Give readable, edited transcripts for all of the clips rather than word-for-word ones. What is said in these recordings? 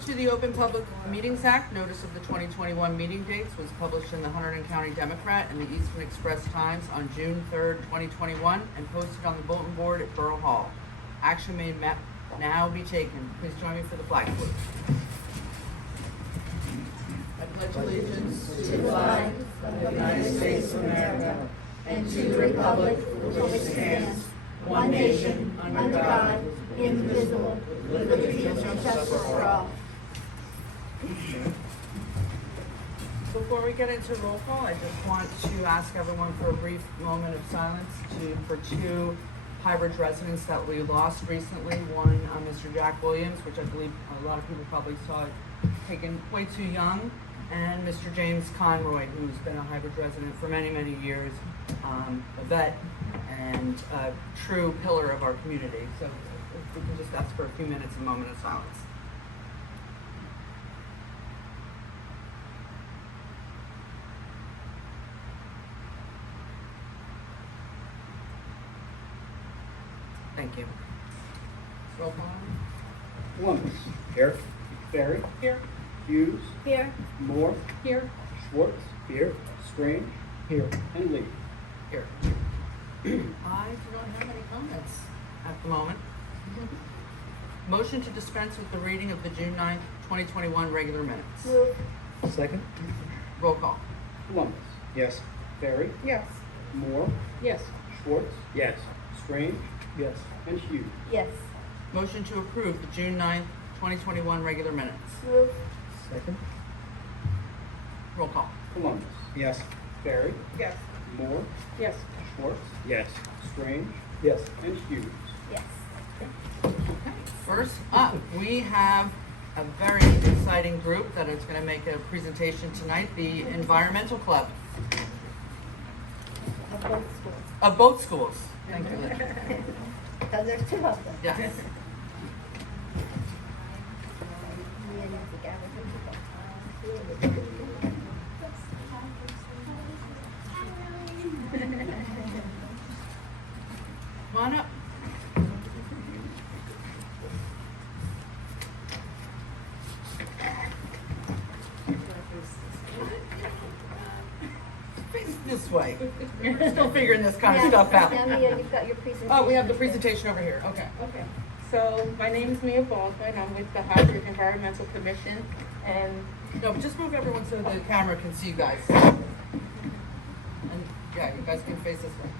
Pursuant to the Open Public Meetings Act, notice of the 2021 meeting dates was published in the Hunterdon County Democrat and the Eastern Express Times on June 3rd, 2021, and posted on the bulletin board at Borough Hall. Action may now be taken. Please join me for the flag salute. I pledge allegiance to the flag of the United States of America and to the republic for which it stands, one nation, under God, indivisible, with liberty and justice for all. Before we get into roll call, I just want to ask everyone for a brief moment of silence for two Highbridge residents that we lost recently. One, Mr. Jack Williams, which I believe a lot of people probably saw taken way too young, and Mr. James Conroy, who's been a Highbridge resident for many, many years, a vet and a true pillar of our community. So if we can just ask for a few minutes, a moment of silence. Thank you. Roll call. Columbus. Here. Barry. Here. Hughes. Here. Moore. Here. Schwartz. Here. Strange. Here. And Lee. Here. I don't have any comments at the moment. Motion to dispense with the reading of the June 9th, 2021 regular minutes. Move. Second. Roll call. Columbus. Yes. Barry. Yes. Moore. Yes. Schwartz. Yes. Strange. Yes. And Hughes. Yes. Motion to approve the June 9th, 2021 regular minutes. Move. Second. Roll call. Columbus. Yes. Barry. Yes. Moore. Yes. Schwartz. Yes. Strange. Yes. And Hughes. Yes. First up, we have a very exciting group that is going to make a presentation tonight, the Environmental Club Of both schools. of both schools. Thank you, Linda. Because there's two of them. Yes. Me and Nancy Gavin. Come on up. Face this way. We're still figuring this kind of stuff out. Now, Mia, you've got your presentation. Oh, we have the presentation over here. Okay. Okay, so my name is Mia Baldwin. I'm with the Hunterdon Environmental Commission, and No, but just move everyone so the camera can see you guys. And yeah, you guys can face this way.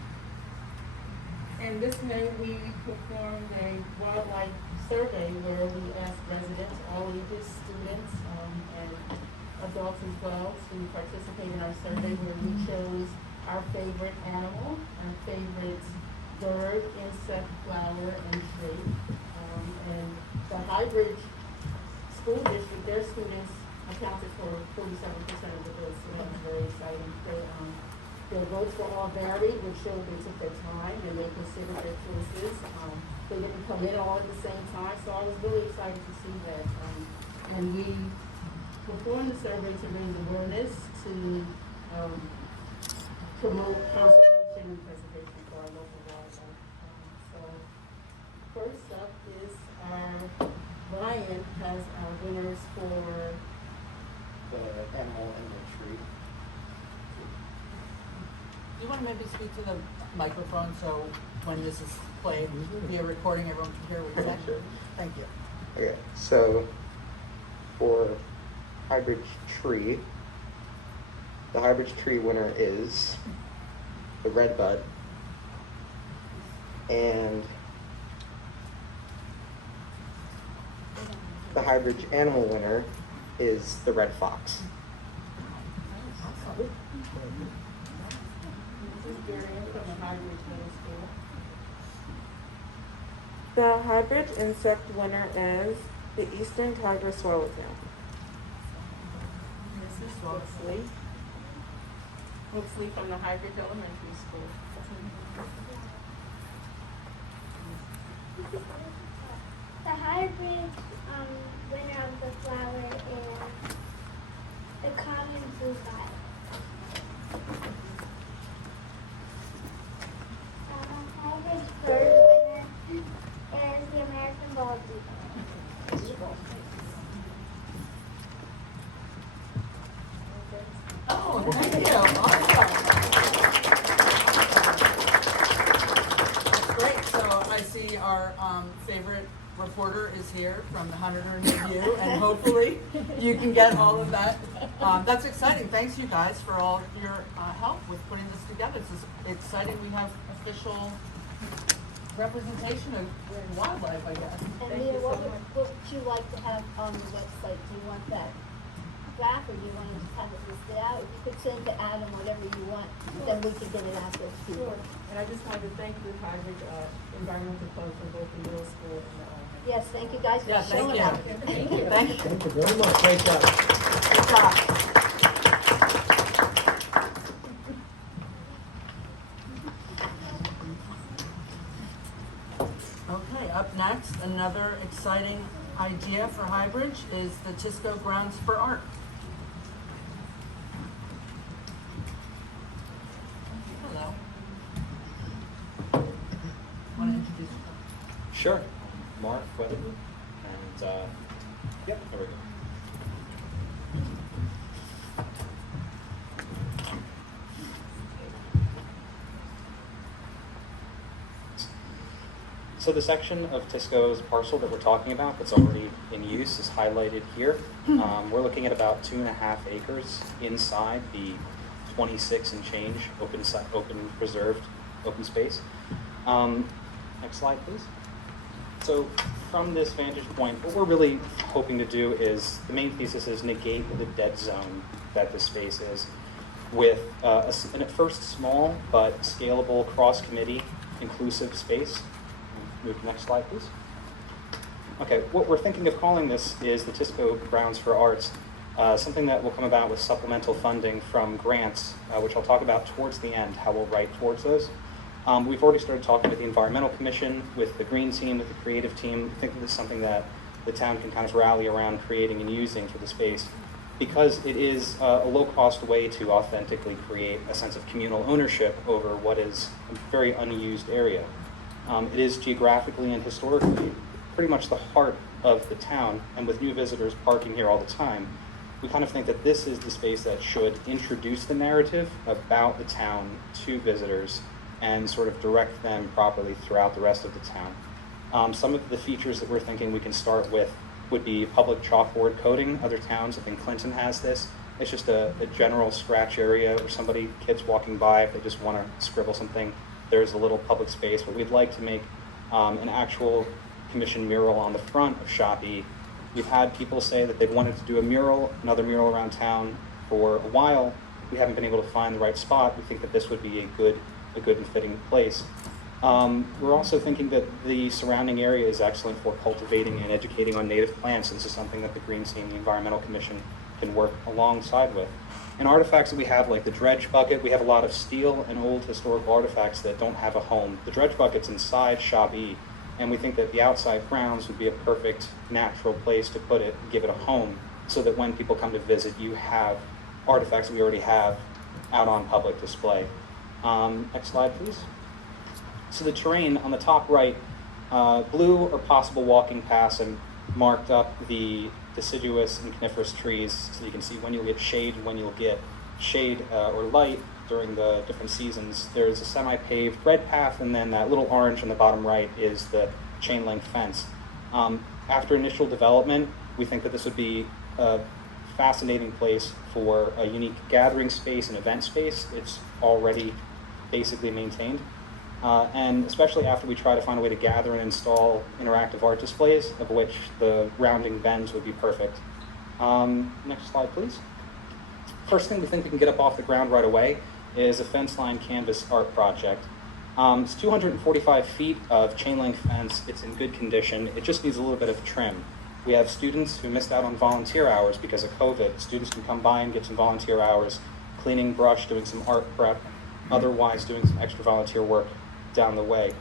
this May we performed a wildlife survey where we asked residents, all ages, students, and adults as well, to participate in our survey where we chose our favorite animal, our favorite bird, insect, flower, and tree. And the Highbridge School District, their students accounted for 47% of the votes, so that was very exciting. Their votes were all varied, which showed they took their time and they considered their choices. They didn't come in all at the same time, so I was really excited to see that. And we performed the survey to raise awareness, to promote conservation and preservation for our local wildlife. So first up is Ryan has our winners for The animal and the tree. Do you want to maybe speak to the microphone so when this is played via recording, everyone can hear what you're saying? Sure. Thank you. Okay, so for Highbridge tree, the Highbridge tree winner is the red bud, and the Highbridge animal winner is the red fox. This is Darian from the Highbridge Middle School. The Highbridge insect winner is the eastern tiger swallowtail. This is Oaksley. Oaksley from the Highbridge Elementary School. The hybrid winner of the flower is the common blue violet. Hybrid bird winner is the American bald eagle. I see our favorite reporter is here from the Hunterdon Review, and hopefully you can get all of that. That's exciting. Thanks, you guys, for all your help with putting this together. It's exciting. We have official representation of wildlife, I guess. And Leah, what would you like to have on the website? Do you want that graph, or do you want to just have it listed out? You could send to Adam whatever you want, then we can get it out there to people. And I just wanted to thank the Highbridge Environmental Club for both the middle school and the elementary. Yes, thank you guys for Yeah, thank showing you. up. Thank you. Thank you. Thank you very much. Great job. Good job. Okay, up next, another exciting idea for Highbridge is the Tisco Grounds for Art. Hello. Want to introduce yourself? Sure. Mark Weatherby. And, yep, there we go. So the section of Tisco's parcel that we're talking about that's already in use is highlighted here. We're looking at about 2.5 acres inside the 26 and change open preserved open space. Next slide, please. So from this vantage point, what we're really hoping to do is, the main thesis is negate the dead zone that this space is with an at first small but scalable cross-committee inclusive space. Move to the next slide, please. Okay, what we're thinking of calling this is the Tisco Grounds for Arts, something that will come about with supplemental funding from grants, which I'll talk about towards the end, how we'll write towards those. We've already started talking with the Environmental Commission, with the Green Team, with the Creative Team. I think that this is something that the town can kind of rally around creating and using for the space, because it is a low-cost way to authentically create a sense of communal ownership over what is a very unused area. It is geographically and historically pretty much the heart of the town, and with new visitors parking here all the time, we kind of think that this is the space that should introduce the narrative about the town to visitors and sort of direct them properly throughout the rest of the town. Some of the features that we're thinking we can start with would be public chalkboard coding. Other towns, I think Clinton has this. It's just a general scratch area where kids walking by, if they just want to scribble something, there's a little public space. But we'd like to make an actual commission mural on the front of Shop E. We've had people say that they've wanted to do another mural around town for a while. We haven't been able to find the right spot. We think that this would be a good and fitting place. We're also thinking that the surrounding area is excellent for cultivating and educating on native plants. This is something that the Green Team, the Environmental Commission, can work alongside with. And artifacts that we have, like the dredge bucket, we have a lot of steel and old historical artifacts that don't have a home. The dredge bucket's inside Shop E, and we think that the outside grounds would be a perfect natural place to put it, give it a home, so that when people come to visit, you have artifacts that we already have out on public display. Next slide, please. So the terrain on the top right, blue are possible walking paths, and marked up the deciduous and coniferous trees, so you can see when you'll get shade and when you'll get shade or light during the different seasons. There's a semi-paved red path, and then that little orange on the bottom right is the chain link fence. After initial development, we think that this would be a fascinating place for a unique gathering space and event space. It's already basically maintained. And especially after we try to find a way to gather and install interactive art displays, of which the rounding bends would be perfect. Next slide, please. First thing we think we can get up off the ground right away is a fence line canvas art project. It's 245 feet of chain link fence. It's in good condition. It just needs a little bit of trim. We have students who missed out on volunteer hours because of COVID. Students can come by and get some volunteer hours, cleaning brush, doing some art prep, otherwise doing some extra volunteer work down the way.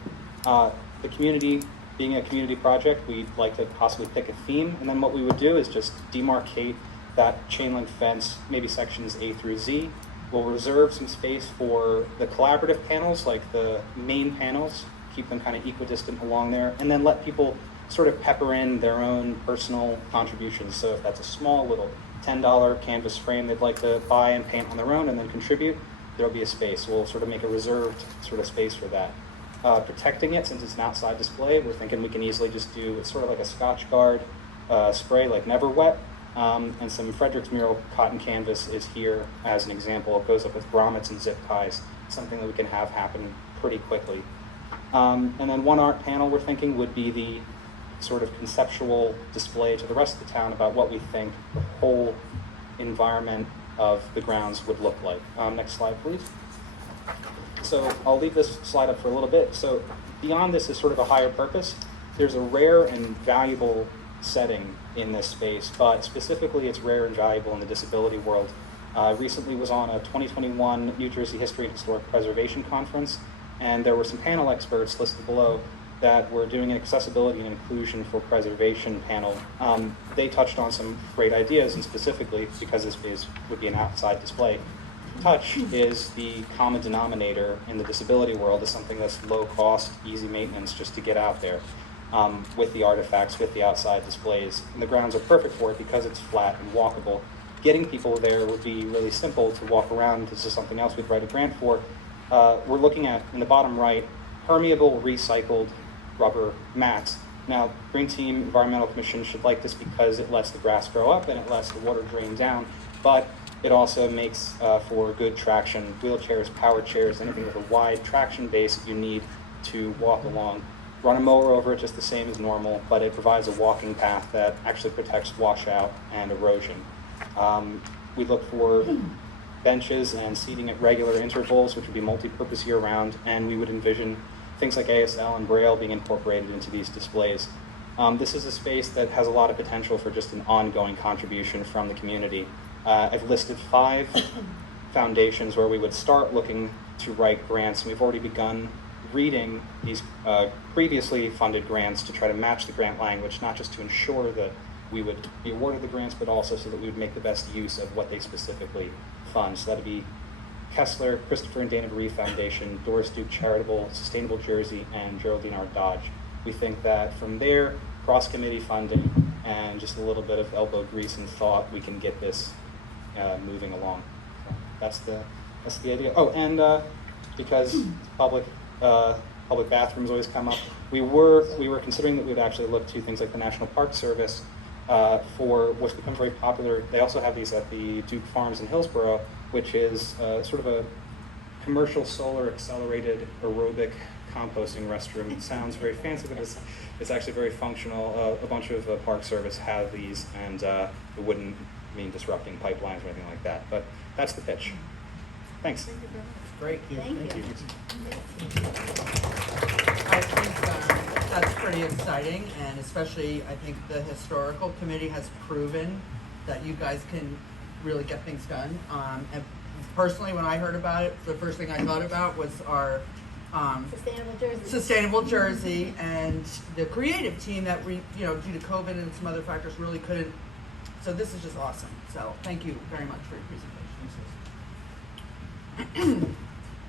The community, being a community project, we'd like to possibly pick a theme, and then what we would do is just demarcate that chain link fence, maybe sections A through Z. We'll reserve some space for the collaborative panels, like the main panels, keep them kind of equidistant along there, and then let people sort of pepper in their own personal contributions. So if that's a small little $10 canvas frame they'd like to buy and paint on their own and then contribute, there'll be a space. We'll sort of make a reserved sort of space for that. protecting it, since it's an outside display, we're thinking we can easily just do, it's sort of like a Scotch Guard spray, like Never Wet, and some Frederick's Mural cotton canvas is here as an example. It goes up with grommets and zip ties, something that we can have happen pretty quickly. And then one art panel we're thinking would be the sort of conceptual display to the rest of the town about what we think the whole environment of the grounds would look like. Next slide, please. So I'll leave this slide up for a little bit. So beyond this is sort of a higher purpose. There's a rare and valuable setting in this space, but specifically it's rare and valuable in the disability world. Recently was on a 2021 New Jersey History and Historic Preservation Conference, and there were some panel experts listed below that were doing an accessibility and inclusion for preservation panel. They touched on some great ideas, and specifically, because this space would be an outside display, touch is the common denominator in the disability world, is something that's low cost, easy maintenance, just to get out there with the artifacts, with the outside displays. And the grounds are perfect for it because it's flat and walkable. Getting people there would be really simple to walk around. This is something else we'd write a grant for. We're looking at, in the bottom right, permeable recycled rubber mats. Now, Green Team Environmental Commission should like this because it lets the grass grow up and it lets the water drain down, but it also makes for good traction. Wheelchairs, power chairs, anything with a wide traction base that you need to walk along. Run a mower over it just the same as normal, but it provides a walking path that actually protects washout and erosion. We look for benches and seating at regular intervals, which would be multi-purpose year-round, and we would envision things like ASL and Braille being incorporated into these displays. This is a space that has a lot of potential for just an ongoing contribution from the community. I've listed 5 foundations where we would start looking to write grants, and we've already begun reading these previously funded grants to try to match the grant language, not just to ensure that we would be awarded the grants, but also so that we would make the best use of what they specifically fund. So that would be Kessler, Christopher and Dana Marie Foundation, Doris Duke Charitable, Sustainable Jersey, and Geraldine R. Dodge. We think that from there, cross-committee funding and just a little bit of elbow grease and thought, we can get this moving along. So that's the idea. Oh, and because public bathrooms always come up, we were considering that we'd actually look to things like the National Park Service for what's become very popular. They also have these at the Duke Farms in Hillsborough, which is sort of a commercial solar accelerated aerobic composting restroom. It sounds very fancy, but it's actually very functional. A bunch of Park Service have these, and it wouldn't mean disrupting pipelines or anything like that. But that's the pitch. Thanks. Great. Thank you. I think that's pretty exciting, and especially I think the historical committee has proven that you guys can really get things done. And personally, when I heard about it, the first thing I thought about was our sustainable jersey and the creative team that we, due to COVID and some other factors, really couldn't. So this is just awesome. So thank you very much for your presentation.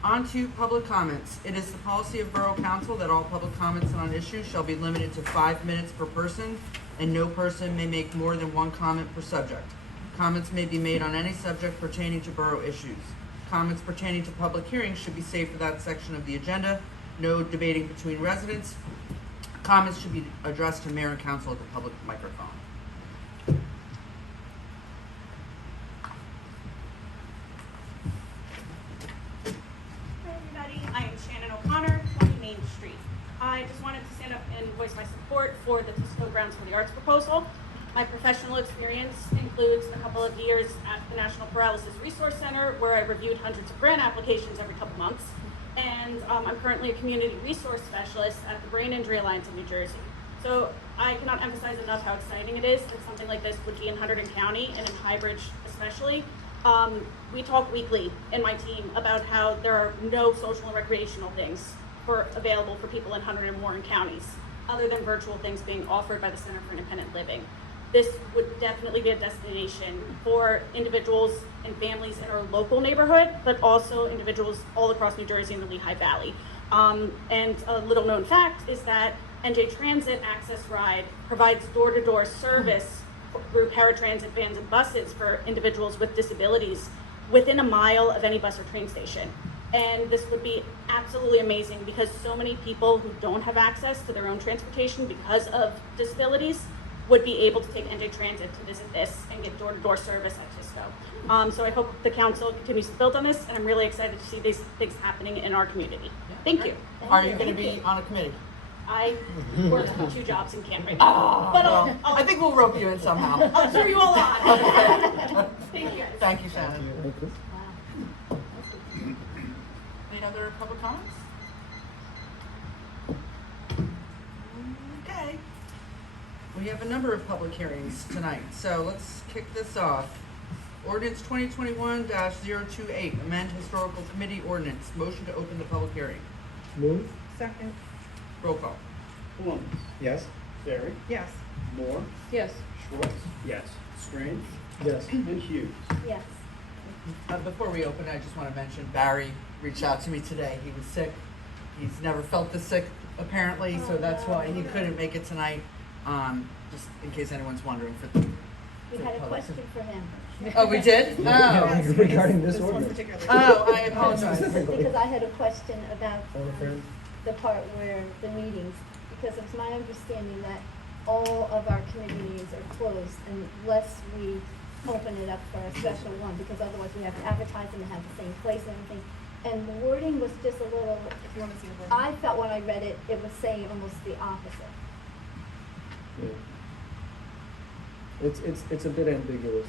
On to public comments. It is the policy of Borough Council that all public comments on issues shall be limited to 5 minutes per person, and no person may make more than 1 comment per subject. Comments may be made on any subject pertaining to borough issues. Comments pertaining to public hearings should be saved for that section of the agenda. No debating between residents. Comments should be addressed to mayor and council at the public microphone. I am Shannon O'Connor, 20 Main Street. I just wanted to stand up and voice my support for the Tisco Grounds for the Arts proposal. My professional experience includes a couple of years at the National Paralysis Resource Center, where I reviewed hundreds of grant applications every couple months. And I'm currently a community resource specialist at the Brain Injury Alliance of New Jersey. So I cannot emphasize enough how exciting it is that something like this would be in Hunterdon County and in Highbridge especially. We talk weekly in my team about how there are no social and recreational things available for people in Hunterdon and Warren counties, other than virtual things being offered by the Center for Independent Living. This would definitely be a destination for individuals and families in our local neighborhood, but also individuals all across New Jersey and the Lehigh Valley. And a little known fact is that NJ Transit Access Ride provides door-to-door service through paratransit vans and buses for individuals with disabilities within a mile of any bus or train station. And this would be absolutely amazing because so many people who don't have access to their own transportation because of disabilities would be able to take NJ Transit to visit this and get door-to-door service at Tisco. So I hope the council continues to build on this, and I'm really excited to see these things happening in our community. Thank you. Are you gonna be on a committee? I work 2 jobs and can't right Oh, now. But well, I think we'll rope you in somehow. I'll cheer you all on. Thank you. Thank you, Shannon. Thank you. Any other public comments? Okay. We have a number of public hearings tonight, so let's kick this off. Ordinance 2021-028, amend historical committee ordinance. Motion to open the public hearing. Move. Second. Roll call. Columbus. Yes. Barry. Yes. Moore. Yes. Schwartz. Yes. Strange. Yes. And Hughes. Yes. Before we open, I just want to mention Barry reached out to me today. He was sick. He's never felt this sick, apparently, so that's why he couldn't make it tonight. Just in case anyone's wondering. We had a question for him. Oh, we did? Oh. Regarding this ordinance. Oh, I apologize. Because I had a question about All in favor? the part where the meetings, because it's my understanding that all of our committee meetings are closed unless we open it up for a special one, because otherwise we have to advertise them and have the same place and everything. And the wording was just a little, I felt when I read it, it was saying almost the opposite. Yeah. It's a bit ambiguous.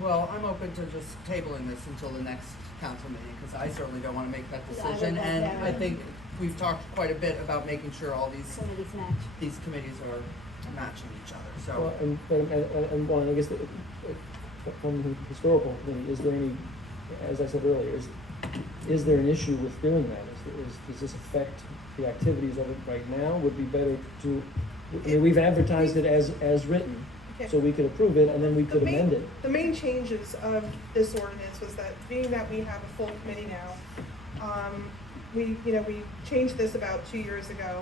Well, I'm open to just tabling this until the next council meeting, because I certainly don't want to make that Yeah, I would decision. love And that. I think we've talked quite a bit about making sure all these Committees match. committees are matching each other, Well, so. and well, I guess from the historical committee, is there any, as I said earlier, is there an issue with doing that? Does this affect the activities of it right now? Would be better to, I mean, we've advertised it as written, so we could approve it and then we could amend it. The main changes of this ordinance was that being that we have a full committee now, we changed this about 2 years ago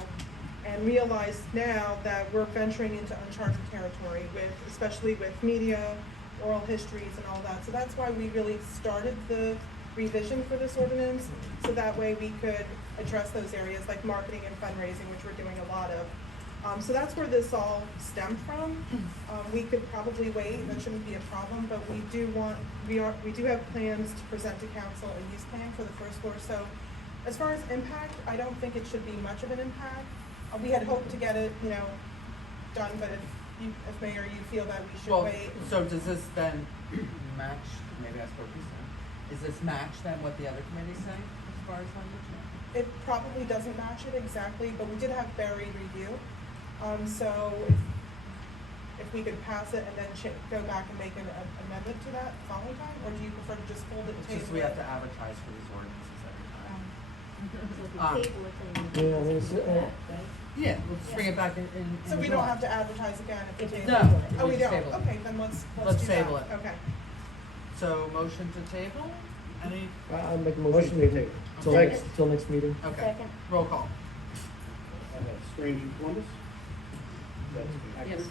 and realized now that we're venturing into uncharted territory especially with media, oral histories and all that. So that's why we really started the revision for this ordinance, so that way we could address those areas like marketing and fundraising, which we're doing a lot of. So that's where this all stemmed from. We could probably wait, that shouldn't be a problem, but we do have plans to present to council a use plan for the first floor. So as far as impact, I don't think it should be much of an impact. We had hoped to get it, done, but if Mayor, you feel that we should Well, wait. so does this then match, maybe I spoke too soon, is this match then what the other committee's saying as far as language? It probably doesn't match it exactly, but we did have Barry review. So if we could pass it and then go back and make an amendment to that following time, or do you prefer to just hold it It's table? just we have to advertise for these ordinances every time. So the table thing. Yeah, I mean, it's, Yeah, we'll just bring it back in So we don't have to advertise again if we table? No. Oh, we just don't? table it. Okay, then let's Let's do that. table it. Okay. So motion to table? Any, I'll make a motion to table till next meeting. okay, Second. roll call. Strange and Columbus? That's accurate? Yes.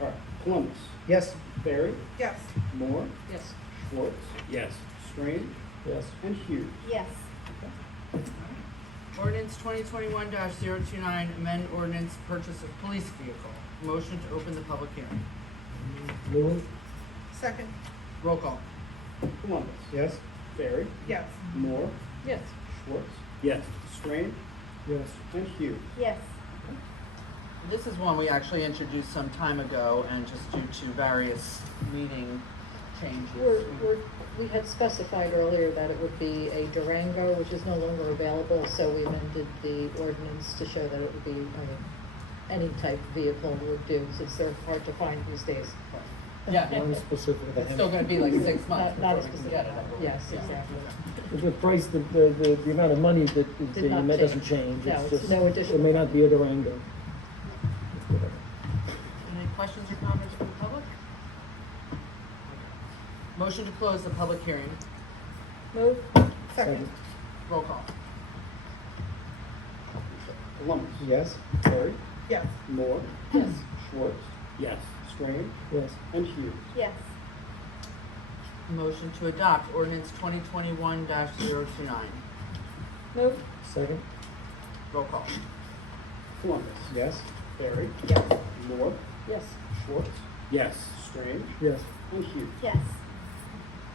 All right, Columbus. Yes. Barry. Yes. Moore. Yes. Schwartz. Yes. Strange. Yes. And Hughes. Yes. Ordinance 2021-029, amend ordinance purchase of police vehicle. Motion to open the public hearing. Move. Second. Roll call. Columbus. Yes. Barry. Yes. Moore. Yes. Schwartz. Yes. Strange. Yes. And Hughes. Yes. This is one we actually introduced some time ago, and just due to various meeting changes. We had specified earlier that it would be a Durango, which is no longer available, so we amended the ordinance to show that it would be any type of vehicle would do, since they're hard to find these days. Yeah, Non-specific. it's still gonna be like 6 months Not before we can get it. Yes, Yeah. exactly. The price, the amount of money that Did not that doesn't change. change. No, It's it's just, no additional. it may not be a Durango. Any questions or comments from the public? Motion to close the public hearing. Move. Second. Roll call. Columbus. Yes. Barry. Yes. Moore. Yes. Schwartz. Yes. Strange, Yes. and Hughes. Yes. Motion to adopt ordinance 2021-029. Move. Second? Roll call. Columbus. Yes. Barry. Yes. Moore. Yes. Schwartz. Yes. Strange, Yes. and Hughes. Yes.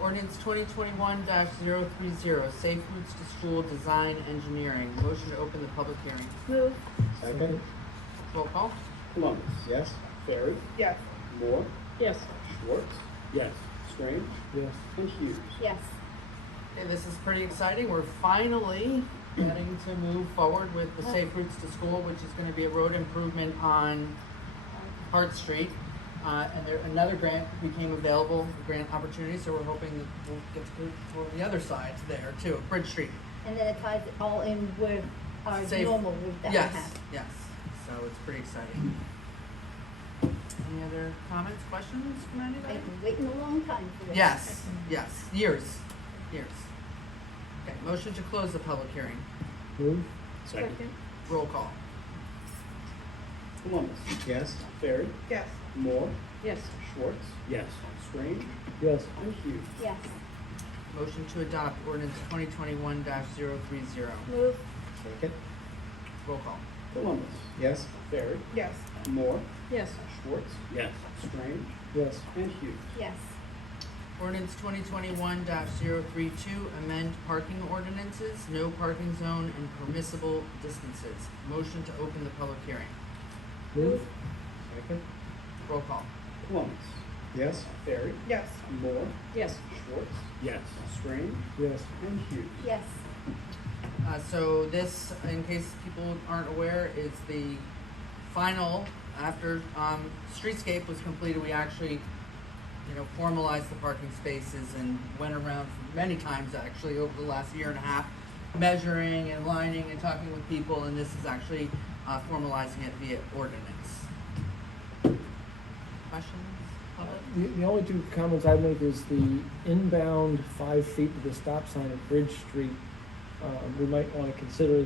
Ordinance 2021-030, Safe Routes to School Design Engineering. Motion to open the public hearing. Move. Second. Roll call. Columbus. Yes. Barry. Yes. Moore. Yes. Schwartz. Yes. Strange, Yes. and Hughes. Yes. Okay, this is pretty exciting. We're finally getting to move forward with the Safe Routes to School, which is going to be a road improvement on Hart Street. And another grant became available, grant opportunity, so we're hoping that we'll get to go to the other side there too, Bridge Street. And then it ties it all in with our Safe- normal route that we Yes, have. yes. So it's pretty exciting. Any other comments, questions from anybody? I've been waiting a long time for this. Yes, yes, years. Okay, motion to close the public hearing. Move? Second. Roll call. Columbus. Yes. Barry. Yes. Moore. Yes. Schwartz. Yes. Strange, Yes. and Hughes. Yes. Motion to adopt ordinance 2021-030. Move. Second. Roll call. Columbus. Yes. Barry. Yes. Moore. Yes. Schwartz. Yes. Strange, Yes. and Hughes. Yes. Ordinance 2021-032, amend parking ordinances, no parking zone and permissible distances. Motion to open the public hearing. Move? Second. Roll call. Columbus. Yes. Barry. Yes. Moore. Yes. Schwartz. Yes. Strange, Yes. and Hughes. Yes. So this, in case people aren't aware, is the final, after streetscape was completed, we actually, formalized the parking spaces and went around many times actually over the last year and a half, measuring and lining and talking with people, and this is actually formalizing it via ordinance. Questions? Public? The only two comments I'd make is the inbound 5 feet to the stop sign at Bridge Street. We might want to consider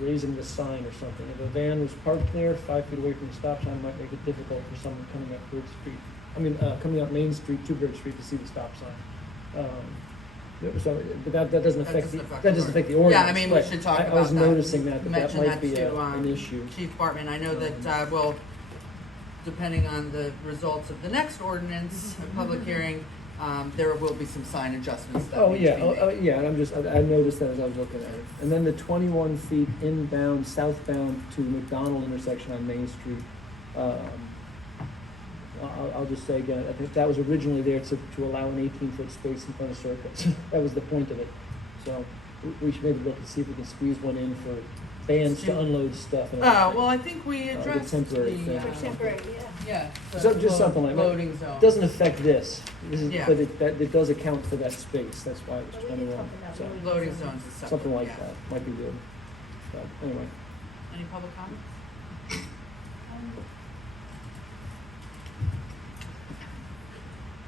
raising the sign or something. If a van was parked there 5 feet away from the stop sign, it might make it difficult for someone coming up Bridge Street. Coming up Main Street to Bridge Street to see the stop sign. But that doesn't affect the ordinance. Yeah, we but should talk about that. I was noticing that Mention might that be to, an issue. Chief Bartman. I know that, depending on the results of the next ordinance, public hearing, there will be some sign adjustments that need to be made. Yeah, and I noticed that as I was looking at it. And then the 21 feet inbound, southbound to McDonald intersection on Main Street. I'll just say again, I think that was originally there to allow an 18-foot space in front of Circuits. That was the point of it. So we should maybe look to see if we can squeeze one in for vans to unload stuff. And Well, I think we addressed temporary thing. For temporary, yeah. yeah. So just something like that. Loading zone. Doesn't affect this. Yeah. But it does account for that space. That's why it was But we did 21. talk about So Loading zones is separate. something like yeah. that might be good. So anyway. Any public comments?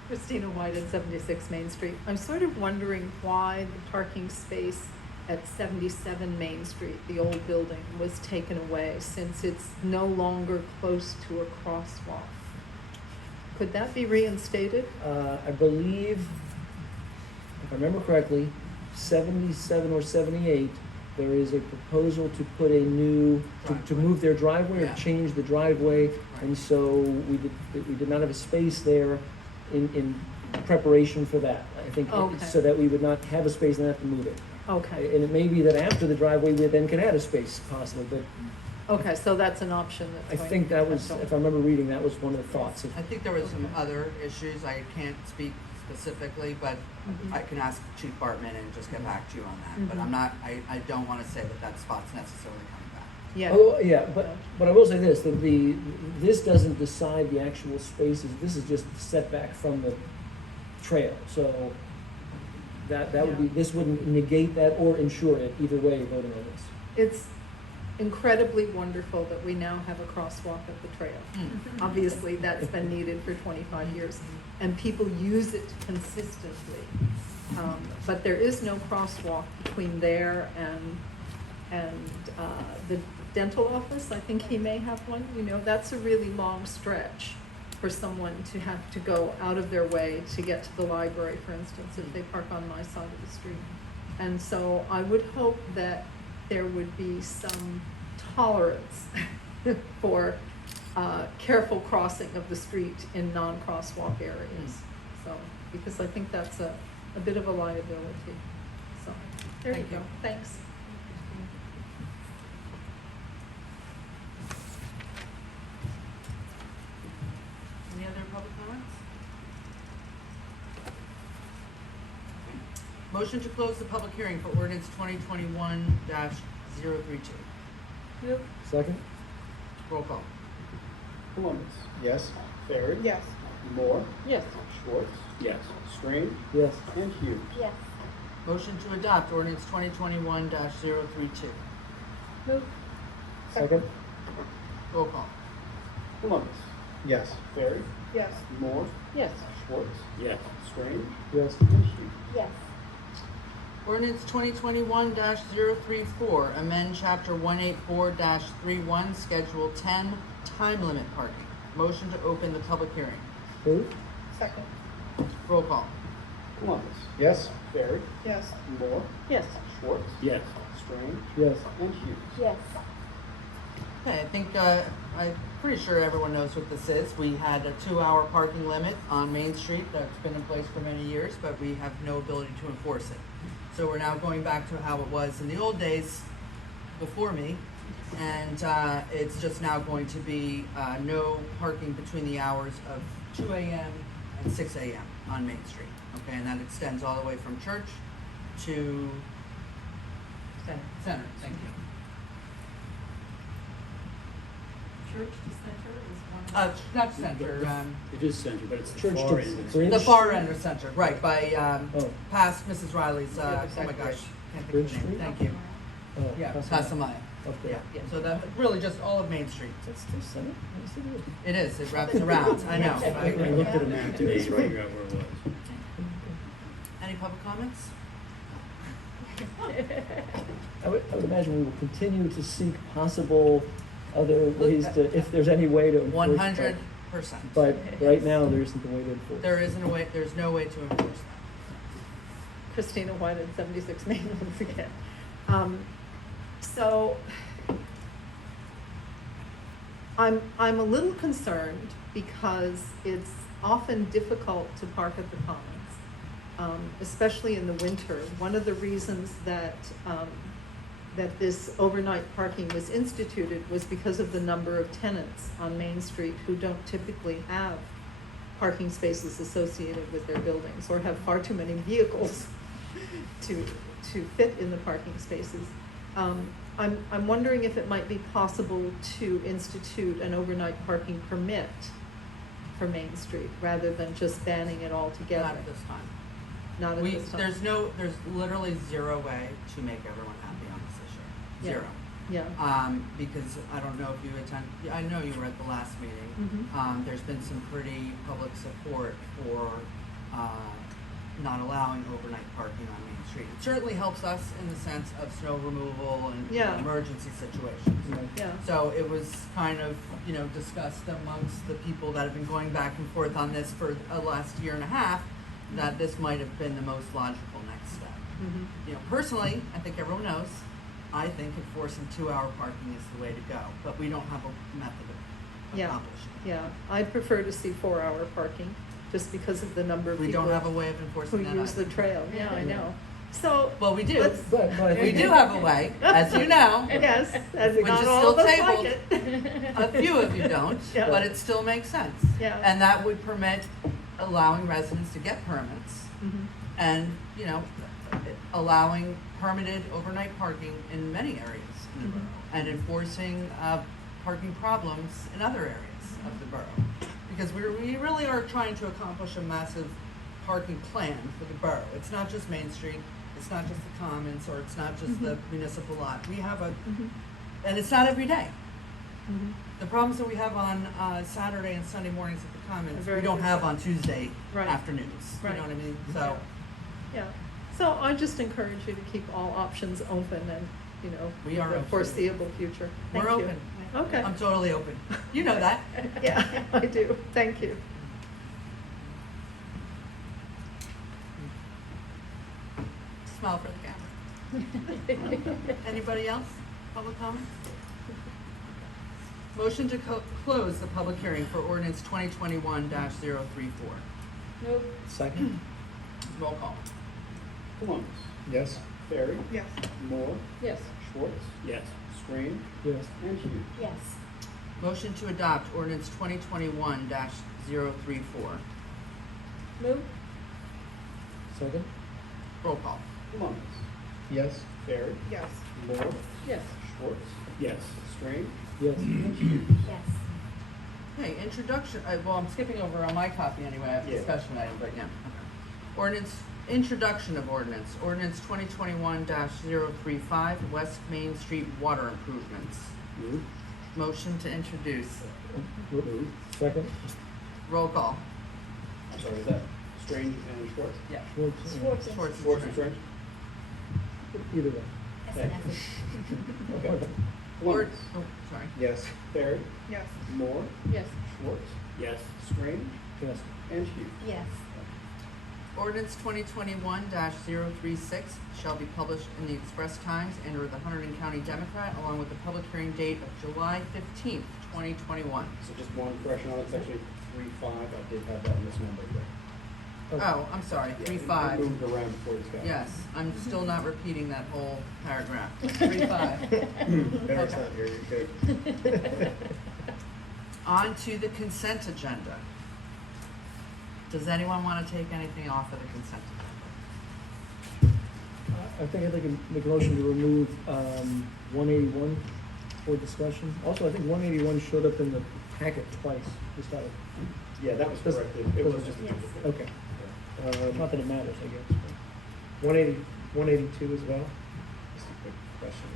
Christina White at 76 Main Street. I'm sort of wondering why the parking space at 77 Main Street, the old building, was taken away since it's no longer close to a crosswalk. Could that be reinstated? I believe, if I remember correctly, 77 or 78, there is a proposal to put a new, to move their driveway Yeah. or change the driveway. And so we did not have a space there in preparation for that. I think, Okay. so that we would not have a space and have to move it. Okay, And it may be that after the driveway, we then can add a space possibly, but okay, so that's an option I that's going. think that was, that's if I remember reading, that was one of the thoughts of. I think there was some other issues. I can't speak specifically, but Mhm. I can ask Chief Bartman and just get back to you on that. But Mhm. I'm not, I don't want to say that spot's necessarily coming back. Yeah. Oh, yeah, but I will say this, that this doesn't decide the actual spaces, this is just setback from the trail, so that would be, Yeah. this wouldn't negate that or ensure it, either way, voting on this. It's incredibly wonderful that we now have a crosswalk at the trail. Mm. Obviously, that's been needed for 25 years, and people use it consistently. But there is no crosswalk between there and And the dental office, I think he may have one, you know, that's a really long stretch for someone to have to go out of their way to get to the library, for instance, if they park on my side of the street. And so I would hope that there would be some tolerance for careful crossing of the street in non-crosswalk areas. So, because I think that's a bit of a liability. So, there you Thank you. go. Thanks. Any other public comments? Motion to close the public hearing for ordinance 2021-032. Second? Roll call. Columbus. Yes. Barry. Yes. Moore. Yes. Schwartz. Yes. Strange. Yes. And Hughes. Yes. Motion to adopt ordinance 2021-032. Move. Second? Roll call. Columbus. Yes. Barry. Yes. Moore. Yes. Schwartz. Yes. Strange. Yes. And Hughes. Yes. Ordinance 2021-034, amend chapter 184-31, schedule 10, time limit parking. Motion to open the public hearing. Move? Second. Roll call. Columbus. Yes. Barry. Yes. Moore. Yes. Schwartz. Yes. Strange. Yes. And Hughes. Yes. Okay, I think, I'm pretty sure everyone knows what this is. We had a 2-hour parking limit on Main Street that's been in place for many years, but we have no ability to enforce it. So we're now going back to how it was in the old days before me. And it's just now going to be no parking between the hours of 2 a.m. and 6 a.m. on Main Street. Okay, and that extends all the way from Church to Center. Thank you. Church to center is one. Not Center, It is center, but it's the Church far to end. of Bridge? the far end of Center, right, by, Oh. past Mrs. Riley's, The other oh side my of gosh, Bridge. can't think Bridge of the name, Street? thank you. Oh, Yeah, Casamaya. Casamaya. Okay. Yeah, so that, really just all of Main Street. That's still center? Yes, it is. It is, it wraps around, I know. I looked at a map today to figure out where it was. Any public comments? I would imagine we will continue to seek possible other ways to, if there's any way to enforce. 100%. But right now, there isn't a way to enforce. There isn't a way, there's no way to enforce that. Christina White at 76 Main once again. So I'm a little concerned because it's often difficult to park at the Commons, especially in the winter. One of the reasons that that this overnight parking was instituted was because of the number of tenants on Main Street who don't typically have parking spaces associated with their buildings or have far too many vehicles to fit in the parking spaces. I'm wondering if it might be possible to institute an overnight parking permit for Main Street rather than just banning it altogether. Not at this time. Not at this time. There's literally zero way to make everyone happy on this issue. Yeah. Zero. Yeah. Because I don't know if you I know you were at the last meeting. Mhm. There's been some pretty public support for, not allowing overnight parking on Main Street. It certainly helps us in the sense of snow removal and Yeah. emergency situations. Right. Yeah. So it was kind of, discussed amongst the people that have been going back and forth on this for the last year and a half, that this might have been the most logical next step. Mhm. Personally, I think everyone knows, I think enforcing 2-hour parking is the way to go, but we don't have a method of Yeah. accomplishing it. Yeah, I'd prefer to see 4-hour parking, just because of the number of We people don't have a way of who enforcing that use the either. trail. Yeah, I know. So. Well, we do. let's- But I We think. do have a way, as you know. Yes, as Which not is all still of us like tabled. it. A few of you don't, Yeah. but it still makes sense. Yeah. And that would permit allowing residents to get permits Mhm. and, allowing permitted overnight parking in many areas in the Mhm. borough and enforcing parking problems in other areas of the borough. Because we really are trying to accomplish a massive parking plan for the borough. It's not just Main Street, it's not just the Commons, or it's not just the municipal lot. We have Mhm. and it's not every day. Mhm. The problems that we have on Saturday and Sunday mornings at the Are Commons, very we don't have on different. Tuesday Right. afternoons. You Right. know what I mean? So, Yeah, so I just encourage you to keep all options open you know, We are the open. foreseeable future. We're Thank you. open. Okay. I'm totally open. You know that. Yeah, I do. Thank you. Smile for the camera. Anybody else? Public comment? Motion to close the public hearing for ordinance 2021-034. Move. Second? Roll call. Columbus. Yes. Barry. Yes. Moore. Yes. Schwartz. Yes. Strange. Yes. And Hughes. Yes. Motion to adopt ordinance 2021-034. Move. Second? Roll call. Columbus. Yes. Barry. Yes. Moore. Yes. Schwartz. Yes. Strange. Yes. And Hughes. Yes. Okay, introduction, well, I'm skipping over on my copy anyway, I have a Yeah. discussion item, but yeah. Ordinance, introduction of ordinance, ordinance 2021-035, West Main Street water improvements. Move. Motion to introduce. Move. Second? Roll call. I'm sorry, is that Strange and Schwartz? Yeah. Schwartz? Schwartz. Schwartz. Schwartz and Strange? Either way. S and F. Okay. Or, Columbus. oh, sorry. Yes. Barry. Yes. Moore. Yes. Schwartz. Yes. Strange. Yes. And Hughes. Yes. Ordinance 2021-036 shall be published in the Express Times and or the Hunterdon County Democrat, along with the public hearing date of July 15th, 2021. So just one correction on it, it's actually 3-5. I did have that misnumbered there. Oh, I'm sorry, Yeah, 3-5. it moved around before it's got. Yes, I'm still not repeating that whole paragraph. 3-5. Barry's not here, you're good. On to the consent agenda. Does anyone want to take anything off of the consent agenda? I think I'd like to make a motion to remove 181 for discussion. Also, I think 181 showed up in the packet twice. Just out of, Yeah, that was corrected. It was just. Yes. okay. Not that it matters, I guess. 182 as well? Just a quick question.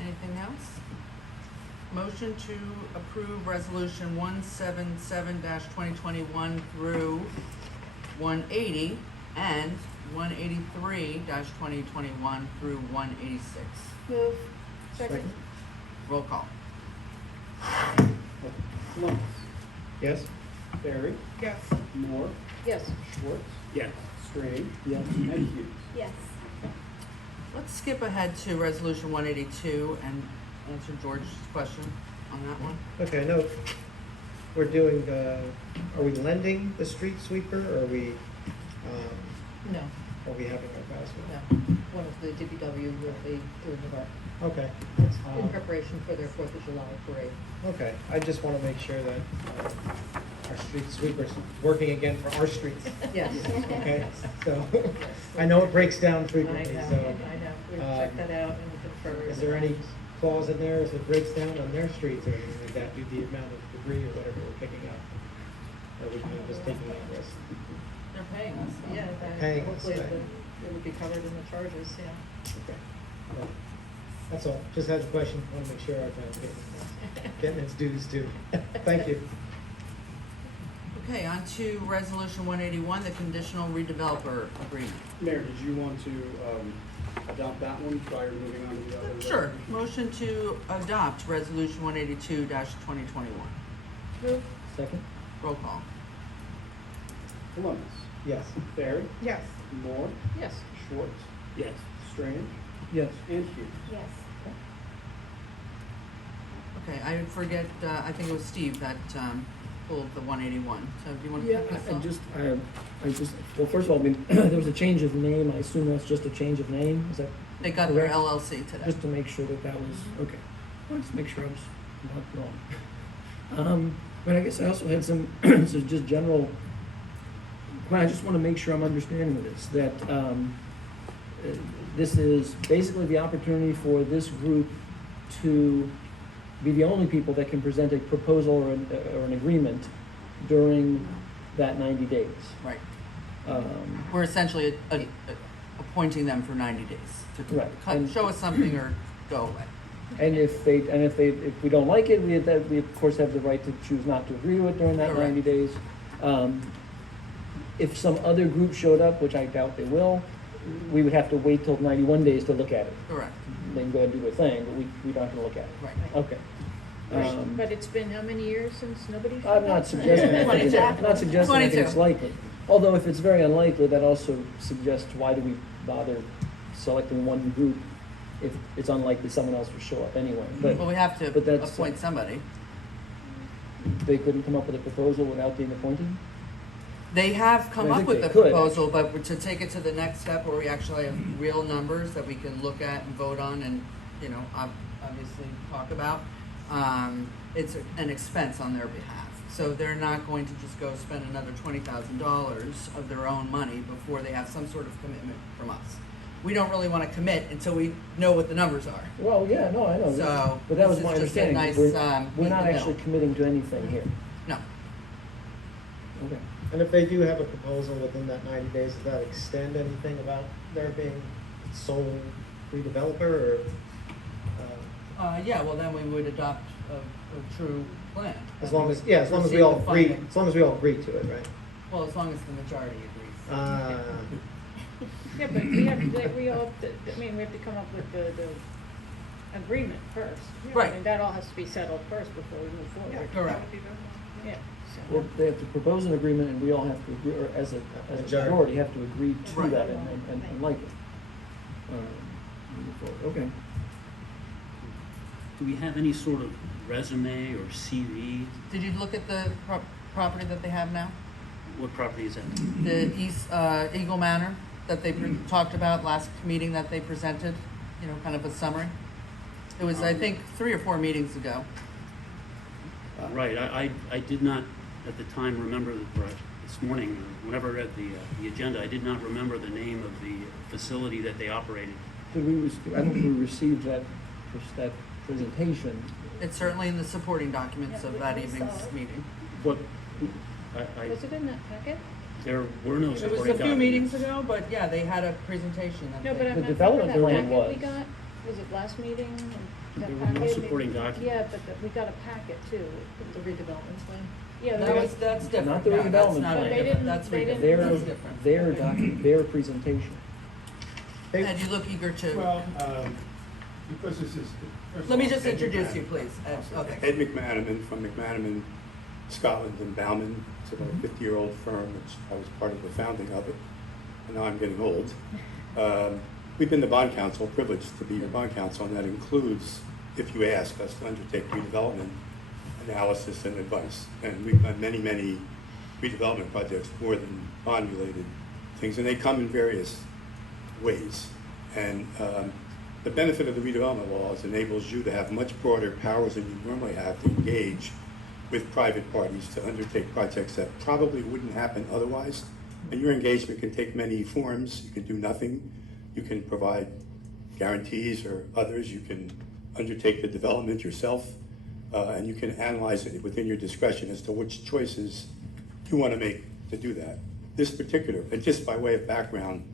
Anything else? Motion to approve resolution 177-2021 through 180 and 183-2021 through 186. Move. Second? Roll call. Columbus. Yes. Barry. Yes. Moore. Yes. Schwartz. Yes. Strange. Yes. And Hughes. Yes. Let's skip ahead to resolution 182 and answer George's question on that one. Okay, I know we're doing, are we lending the street sweeper, or are we, No, are we having our guys? no. One of the DPW will be doing the work. Okay. It's in preparation for their 4th of July parade. Okay, I just want to make sure that our street sweeper's working again for our streets. Yes. Okay, so, I know it breaks down I frequently, know, so. I know. We've checked that out and confirmed. Is there any clause in there if it breaks down on their streets, or is that due to the amount of debris or whatever we're picking up? Or are we kind of just taking that risk? They're paying us. Yeah, that, Paying us, hopefully right. it would be covered in the charges, yeah. Okay. Well, that's all, just had a question, want to make sure our town's getting its dues too. Thank you. Okay, on to resolution 181, the conditional redeveloper agreement. Mayor, did you want to adopt that one prior to moving on to the other? Sure. Motion to adopt resolution 182-2021. Move. Second? Roll call. Columbus. Yes. Barry. Yes. Moore. Yes. Schwartz. Yes. Strange. Yes. And Hughes. Yes. Okay, I forget, I think it was Steve that pulled the 181. So do you want to Yeah, pick this I up? just, well, first of all, I mean, there was a change of name. I assume that's just a change of name. Is that They got their correct? LLC today. Just to make sure that that was, okay. Well, just make sure I was not wrong. But I guess I also had some, so just general, but I just want to make sure I'm understanding this, that this is basically the opportunity for this group to be the only people that can present a proposal or an agreement during that 90 days. Right. Um, We're essentially appointing them for 90 days to Right. And- show us something or go away. And if we don't like it, we of course have the right to choose not to agree with it during that Correct. 90 days. If some other group showed up, which I doubt they will, we would have to wait till 91 days to look at it. Correct. They can go ahead and do their thing, but we're not gonna look at it. Right. Okay. But it's been how many years since nobody? I'm not suggesting, I'm not suggesting I think it's 22. likely. Although if it's very unlikely, that also suggests why do we bother selecting one group if it's unlikely someone else will show up anyway. But Well, we have to but that's- appoint somebody. they couldn't come up with a proposal without being appointed? They have come I up think with they a could, proposal, but to take it to the next step where we actually have real numbers that we can look at and vote on and, you know, obviously talk about, it's an expense on their behalf. So they're not going to just go spend another $20,000 of their own money before they have some sort of commitment from us. We don't really want to commit until we know what the numbers are. Well, yeah, no, I know. So, But that was this my is just a understanding. nice, We're meet not in the actually middle. committing to anything here. No. Okay. And if they do have a proposal within that 90 days, does that extend anything about there being sole redeveloper or? Yeah, well, then we would adopt a true plan. As long as, yeah, as long as we Receive all the agree, funding. as long as we all agree to it, right? Well, as long as the majority agrees. Yeah, but we have, we all, I mean, we have to come up with the agreement first. Right. And that all has to be settled first before we move forward. Correct. Yeah. Well, they have to propose an agreement and we all have to agree, or as a Majority. majority, have to agree to Right. that and like it. Moving forward. Okay. Do we have any sort of resume or CV? Did you look at the property that they have now? What property is that? The East Eagle Manor that they talked about last meeting that they presented, you know, kind of a summary? It was, I think, 3 or 4 meetings ago. Right, I did not at the time remember, or this morning, whenever I read the agenda, I did not remember the name of the facility that they operated. Did we, I don't think we received that presentation. It's certainly in the supporting documents Yeah, of we that saw evening's it. meeting. What, Was it in that packet? there were no It was supporting a few documents. meetings ago, but yeah, they had a presentation that No, but they. I The meant development that plan packet we was. got, was it last meeting? That There were no packet? supporting documents. Yeah, but we got a packet too. The redevelopment plan? Yeah, That's different. Not the No, that's redevelopment not plan. different. They didn't- That's they didn't- Their, That's different. their presentation. Ed, you look eager to, Well, because this is. first let me of all, just Ed introduce McManaman. you, please. Ed, okay. Ed McManaman from McManaman, Scotland and Bauman. It's about a 50-year-old firm, which I was part of the founding of it. And now I'm getting old. We've been the bond counsel, privileged to be your bond counsel, and that includes, if you ask us to undertake redevelopment analysis and advice. And we've done many, many redevelopment projects, more than bond-related things, and they come in various ways. And the benefit of the redevelopment laws enables you to have much broader powers than you normally have to engage with private parties to undertake projects that probably wouldn't happen otherwise. And your engagement can take many forms. You can do nothing. You can provide guarantees or others. You can undertake the development yourself. And you can analyze it within your discretion as to which choices you want to make to do that. This particular, and just by way of background,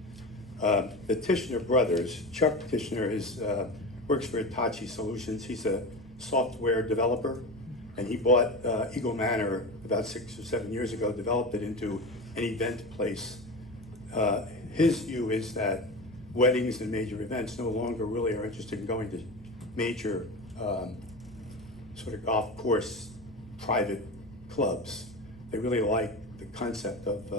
the Tishner brothers, Chuck Tishner works for Hitachi Solutions. He's a software developer, and he bought Eagle Manor about 6 or 7 years ago, developed it into an event place. His view is that weddings and major events no longer really are interested in going to major sort of golf course private clubs. They really like the concept of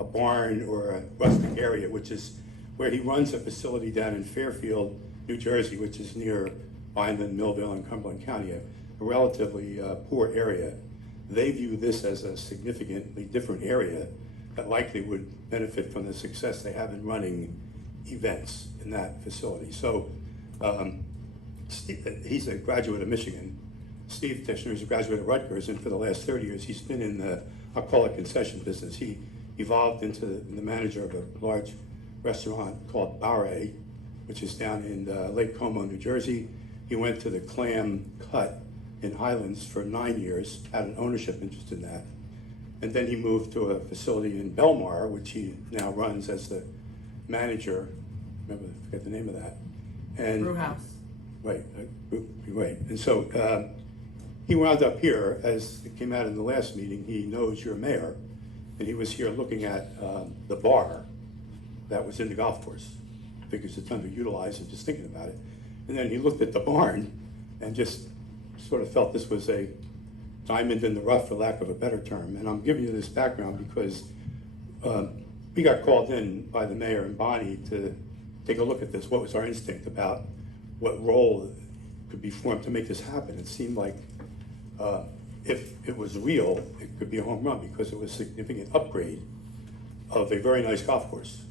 a barn or a rustic area, which is where he runs a facility down in Fairfield, New Jersey, which is near Vineland, Millville, and Cumberland County, a relatively poor area. They view this as a significantly different area that likely would benefit from the success they have in running events in that facility. So he's a graduate of Michigan. Steve Tishner is a graduate of Rutgers, and for the last 30 years, he's been in the, I'll call it concession business. He evolved into the manager of a large restaurant called Borough, which is down in Lake Como, New Jersey. He went to the Clam Cut in Highlands for 9 years, had an ownership interest in that. And then he moved to a facility in Belmar, which he now runs as the manager. I forget the name of that. And Brew house. Right, right. And so he wound up here, as it came out in the last meeting. He knows your mayor, and he was here looking at the bar that was in the golf course. Figures it's underutilized and just thinking about it. And then he looked at the barn and just sort of felt this was a diamond in the rough, for lack of a better term. And I'm giving you this background because we got called in by the mayor and Bonnie to take a look at this. What was our instinct about what role could be formed to make this happen? It seemed like if it was real, it could be a home run because it was a significant upgrade of a very nice golf course.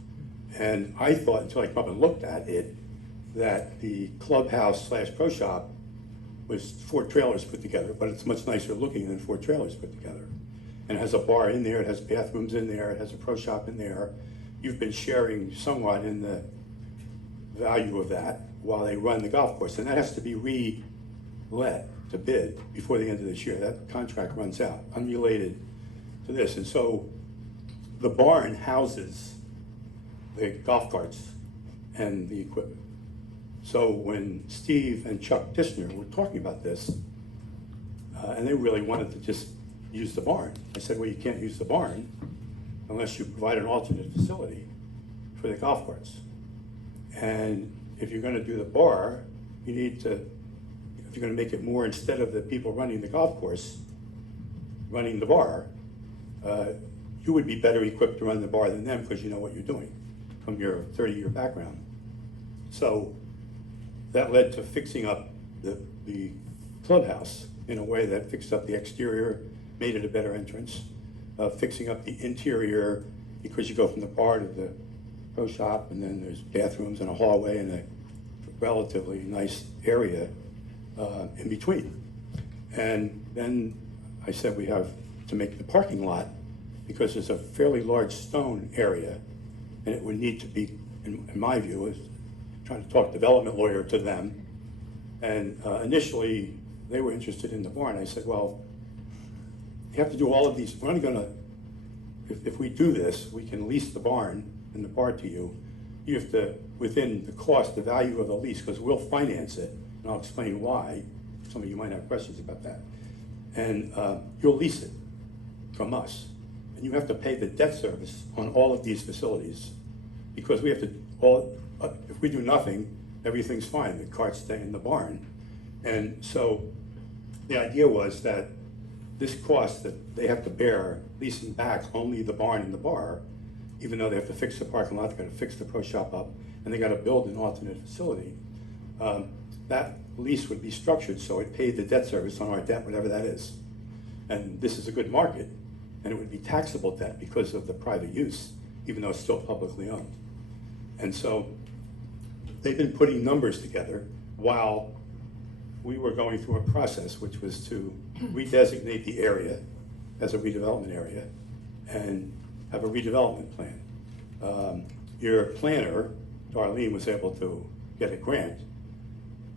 And I thought, until I come up and looked at it, that the clubhouse / pro shop was 4 trailers put together, but it's much nicer looking than 4 trailers put together. And it has a bar in there, it has bathrooms in there, it has a pro shop in there. You've been sharing somewhat in the value of that while they run the golf course. And that has to be re-let to bid before the end of this year. That contract runs out, unrelated to this. And so the barn houses the golf carts and the equipment. So when Steve and Chuck Tishner were talking about this, and they really wanted to just use the barn, I said, well, you can't use the barn unless you provide an alternate facility for the golf carts. And if you're gonna do the bar, you need to, if you're gonna make it more, instead of the people running the golf course, running the bar, you would be better equipped to run the bar than them because you know what you're doing from your 30-year background. So that led to fixing up the clubhouse in a way that fixed up the exterior, made it a better entrance, fixing up the interior because you go from the bar to the pro shop and then there's bathrooms and a hallway and a relatively nice area in between. And then I said we have to make the parking lot, because there's a fairly large stone area and it would need to be, in my view, is trying to talk development lawyer to them. And initially they were interested in the barn. I said, well, you have to do all of these. We're only gonna, if we do this, we can lease the barn and the bar to you. You have to, within the cost, the value of the lease, because we'll finance it, and I'll explain why. Some of you might have questions about that. And you'll lease it from us. And you have to pay the debt service on all of these facilities, because we have to, if we do nothing, everything's fine. The carts stay in the barn. And so the idea was that this cost that they have to bear leasing back only the barn and the bar, even though they have to fix the parking lot, they gotta fix the pro shop up, and they gotta build an alternate facility, that lease would be structured so it paid the debt service on our debt, whatever that is. And this is a good market, and it would be taxable debt because of the private use, even though it's still publicly owned. And so they've been putting numbers together while we were going through a process, which was to redesignate the area as a redevelopment area and have a redevelopment plan. Your planner, Darlene, was able to get a grant,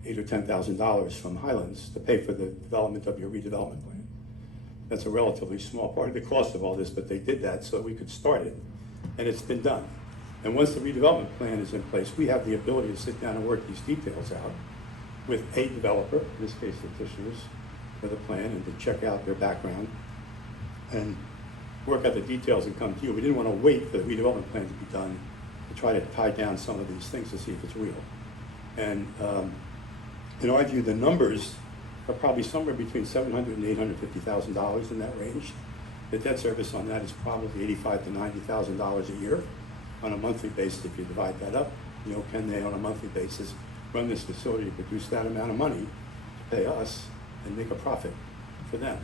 $8,000 or $10,000 from Highlands to pay for the development of your redevelopment plan. That's a relatively small part of the cost of all this, but they did that so that we could start it, and it's been done. And once the redevelopment plan is in place, we have the ability to sit down and work these details out with a developer, in this case the Tishners, with a plan, and to check out their background and work out the details and come to you. We didn't want to wait for the redevelopment plan to be done to try to tie down some of these things to see if it's real. And in our view, the numbers are probably somewhere between $700,000 and $850,000 in that range. The debt service on that is probably $85,000 to $90,000 a year on a monthly basis. If you divide that up, can they on a monthly basis run this facility to produce that amount of money to pay us and make a profit for them?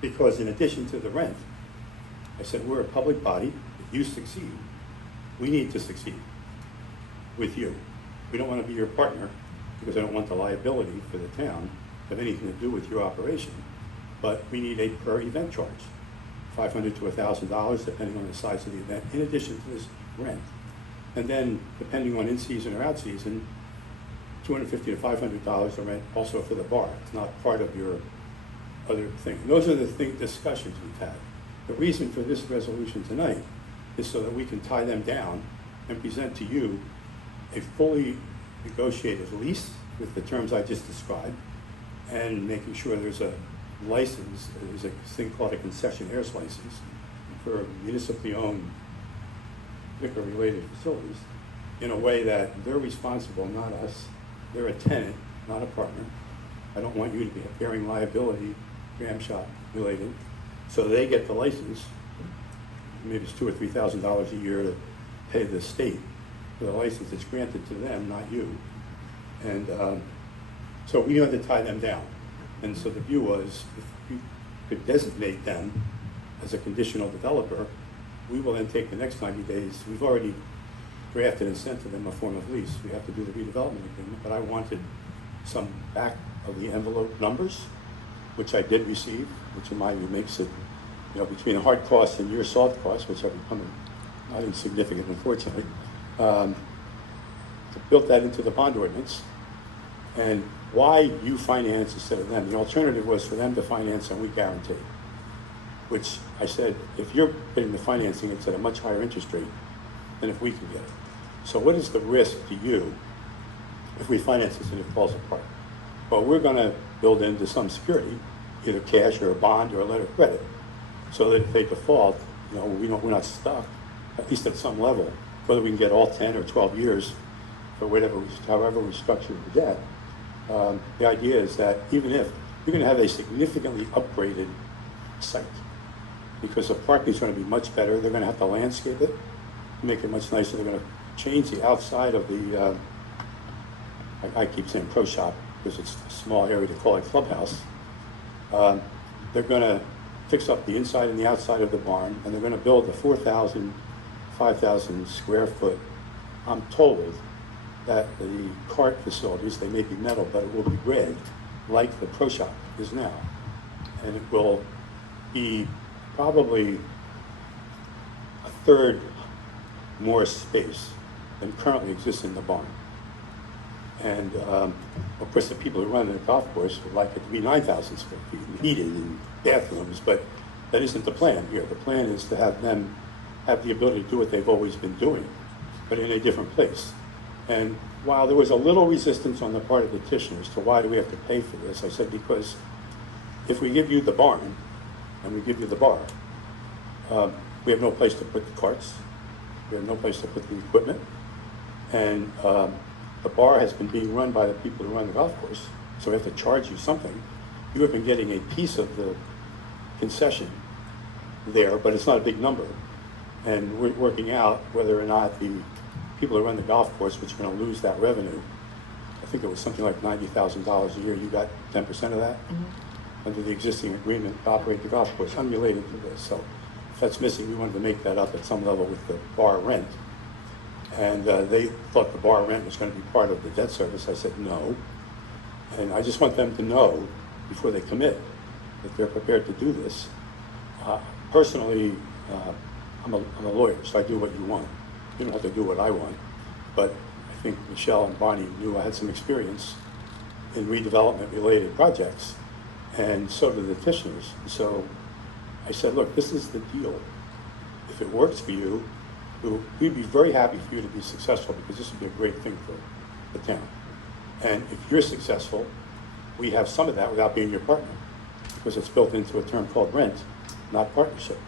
Because in addition to the rent, I said, we're a public body. If you succeed, we need to succeed with you. We don't want to be your partner because I don't want the liability for the town to have anything to do with your operation. But we need a per event charge, $500 to $1,000, depending on the size of the event, in addition to this rent. And then, depending on in-season or out-season, $250 to $500 of rent also for the bar. It's not part of your other thing. And those are the discussions we've had. The reason for this resolution tonight is so that we can tie them down and present to you a fully negotiated lease with the terms I just described, and making sure there's a license, there's a thing called a concessionaire's license for municipally owned liquor-related facilities in a way that they're responsible, not us. They're a tenant, not a partner. I don't want you to be bearing liability, dram shop related. So they get the license. Maybe it's $2,000 or $3,000 a year to pay the state for the license. It's granted to them, not you. And so we had to tie them down. And so the view was, if you could designate them as a conditional developer, we will then take the next 90 days. We've already drafted and sent to them a form of lease. We have to do the redevelopment agreement, but I wanted some back of the envelope numbers, which I did receive, which in my view makes it, between the hard costs and your soft costs, which are becoming not insignificant, unfortunately, to build that into the bond ordinance. And why you finance instead of them? The alternative was for them to finance and we guarantee, which I said, if you're getting the financing, it's at a much higher interest rate than if we can get it. So what is the risk to you if we finance this and it falls apart? Well, we're going to build into some security, either cash or a bond or a letter of credit, so that if they default, we're not stuck, at least at some level, whether we can get all 10 or 12 years for however we structure the debt. The idea is that even if you're going to have a significantly upgraded site, because the parking is going to be much better, they're going to have to landscape it, make it much nicer. They're going to change the outside of the, I keep saying pro shop because it's a small area to call it clubhouse. They're going to fix up the inside and the outside of the barn, and they're going to build a 4,000, 5,000 square foot. I'm told that the cart facilities, they may be metal, but it will be red, like the pro shop is now. And it will be probably a third more space than currently exists in the barn. And of course, the people who run the golf course would like it to be 9,000 square feet and heated and bathrooms, but that isn't the plan here. The plan is to have them have the ability to do what they've always been doing, but in a different place. And while there was a little resistance on the part of the petitioners to why do we have to pay for this, I said, because if we give you the barn and we give you the bar, we have no place to put the carts, we have no place to put the equipment, and the bar has been being run by the people who run the golf course, so we have to charge you something. You have been getting a piece of the concession there, but it's not a big number. And we're working out whether or not the people who run the golf course, which are going to lose that revenue, I think it was something like $90,000 a year, you got 10% of that under the existing agreement to operate the golf course, unrelated to this. So if that's missing, we wanted to make that up at some level with the bar rent. And they thought the bar rent was going to be part of the debt service. I said no. And I just want them to know before they commit that they're prepared to do this. Personally, I'm a lawyer, so I do what you want. You don't have to do what I want. But I think Michelle and Bonnie knew I had some experience in redevelopment-related projects, and so did the petitioners. So I said, look, this is the deal. If it works for you, we'd be very happy for you to be successful, because this would be a great thing for the town. And if you're successful, we have some of that without being your partner, because it's built into a term called rent, not partnership.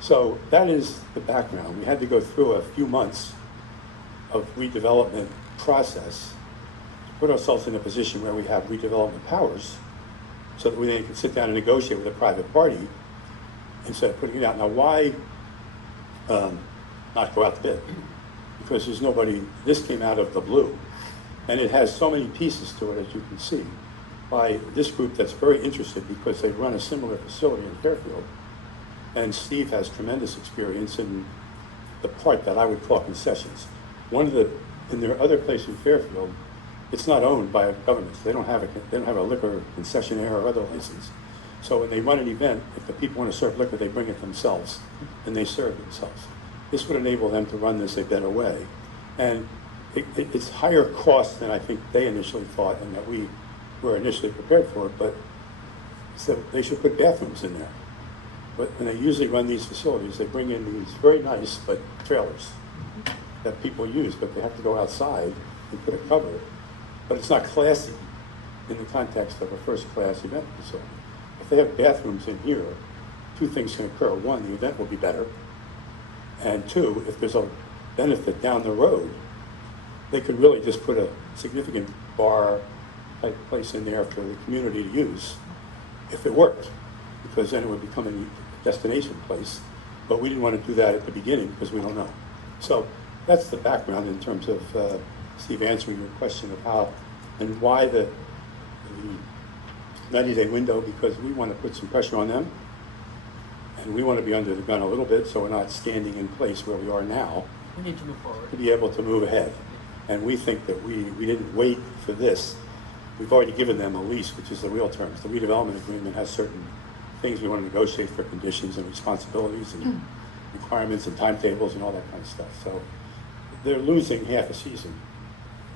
So that is the background. We had to go through a few months of redevelopment process to put ourselves in a position where we have redevelopment powers, so that we then can sit down and negotiate with a private party instead of putting it out. Now, why not go out to bid? Because there's nobody. This came out of the blue, and it has so many pieces to it, as you can see, by this group that's very interested because they run a similar facility in Fairfield. And Steve has tremendous experience in the part that I would call concessions. In their other place in Fairfield, it's not owned by governments. They don't have a liquor concessionaire or other license. So when they run an event, if the people want to serve liquor, they bring it themselves, and they serve themselves. This would enable them to run this a better way. And it's higher cost than I think they initially thought, and that we were initially prepared for, but so they should put bathrooms in there. But when they usually run these facilities, they bring in these very nice but trailers that people use, but they have to go outside and put a cover. But it's not classy in the context of a first-class event facility. If they have bathrooms in here, two things can occur. One, the event will be better. And two, if there's a benefit down the road. They could really just put a significant bar type place in there for the community to use if it worked, because then it would become a destination place. But we didn't want to do that at the beginning because we don't know. So that's the background in terms of Steve answering your question of how and why the 90-day window, because we want to put some pressure on them and we want to be under the gun a little bit so we're not standing in place where we are now. We need to move forward. To be able to move ahead. And we think that we didn't wait for this. We've already given them a lease, which is the real terms. The redevelopment agreement has certain things we want to negotiate for conditions and responsibilities and requirements and timetables and all that kind of stuff. So they're losing half a season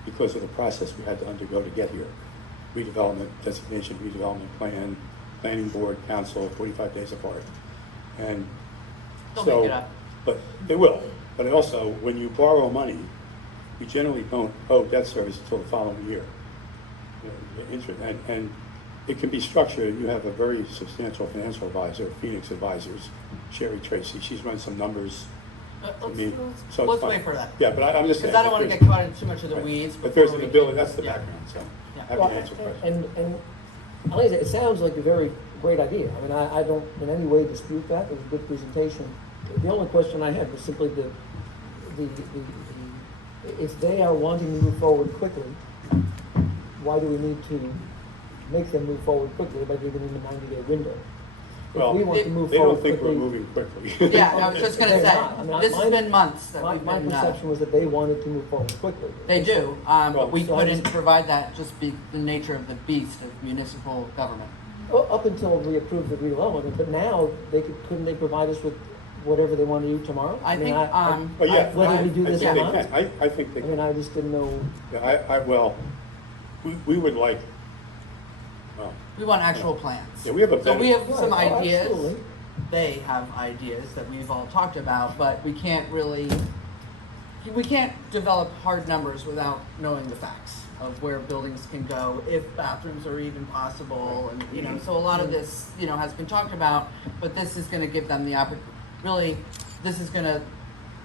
because of the process we had to undergo to get here. Redevelopment, designation, redevelopment plan, planning board, council, 45 days apart. And They'll so, make it up. but they will. But also, when you borrow money, you generally don't owe debt service until the following year. And it can be structured. You have a very substantial financial advisor, Phoenix Advisors, Sherry Tracy. She's run some numbers. Let's So it's fine. wait for that. Yeah, but I'm just saying. Because I don't want to that get caught in too much of the right. weeds. But there's before an we ability, can- that's the yeah. background, so. Yeah. Happy Well, to answer questions. and at least it sounds like a very great idea. I mean, I don't in any way dispute that. It was a good presentation. The only question I had was simply the if they are wanting to move forward quickly, why do we need to make them move forward quickly by giving them a 90-day window? Well, If we want to move they forward don't think we're quickly, moving quickly. Yeah, I was just gonna They're say, not. I mean, this has been months that my we've been, perception was that they wanted to move forward quickly. they do, but we So I couldn't just- provide that, just be the nature of the beast of municipal government. Well, up until we approved the redevelopment, but now couldn't they provide us with whatever they want to do tomorrow? I mean, think, Oh, yeah. whether we do this I or think they not? can. I think they I can. mean, I just didn't know. Yeah, well, we would like, well, we want actual plans. Yeah, we have a So we have Right, some oh, ideas. absolutely. They have ideas that we've all talked about, but we can't develop hard numbers without knowing the facts of where buildings can go, if bathrooms are even possible, and, so a lot of this, has been talked about, but this is gonna give them the really, this is gonna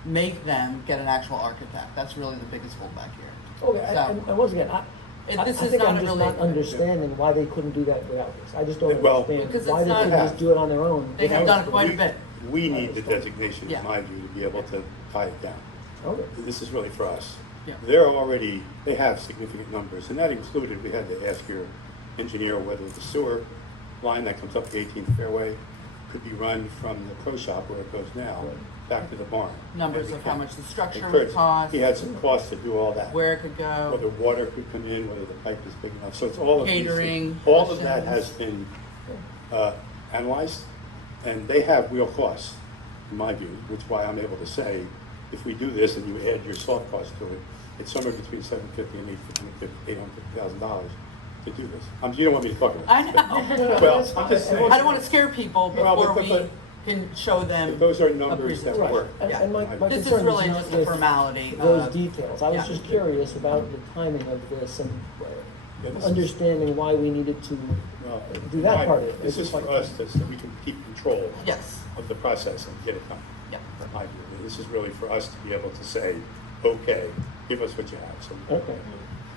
make them get an actual architect. That's really the biggest holdback here. Okay, So- and once again, I This is think not I'm a just really- not understanding why they couldn't do that without this. I just don't Well- understand Because why it's they not- couldn't just do it on their own. They have without- done quite a bit. We need the designation, Yeah. in my view, to be able to tie it down. Okay. This is really for us. Yeah. They have significant numbers, and that included, we had to ask your engineer whether the sewer line that comes up the 18th fairway could be run from the pro shop where it goes now, back to the barn. Numbers And we of how can- much the structure it would could. cost. He had some costs to do all that. Where it could go. Whether water could come in, whether the pipe is big enough. So it's all of these Catering, things. All of that questions. has been analyzed, and they have real costs, in my view, which is why I'm able to say, if we do this and you add your soft cost to it, it's somewhere between $750,000 and $850,000 to do this. You don't want me to talk about I it. know. Well, I'm just saying. I don't want to scare people Well, before but- we but- can show them. But those are a numbers that presentation. work. Yeah. And my This is concern really not just a with formality. those details. I was yeah. just curious about the timing of this and Yeah, this is- understanding why we needed to Well, do that part of it. This is for us, so we can keep control Yes. of the process and get it done. Yeah. In my view. This is really for us to be able to say, okay, give us what you have. So Okay.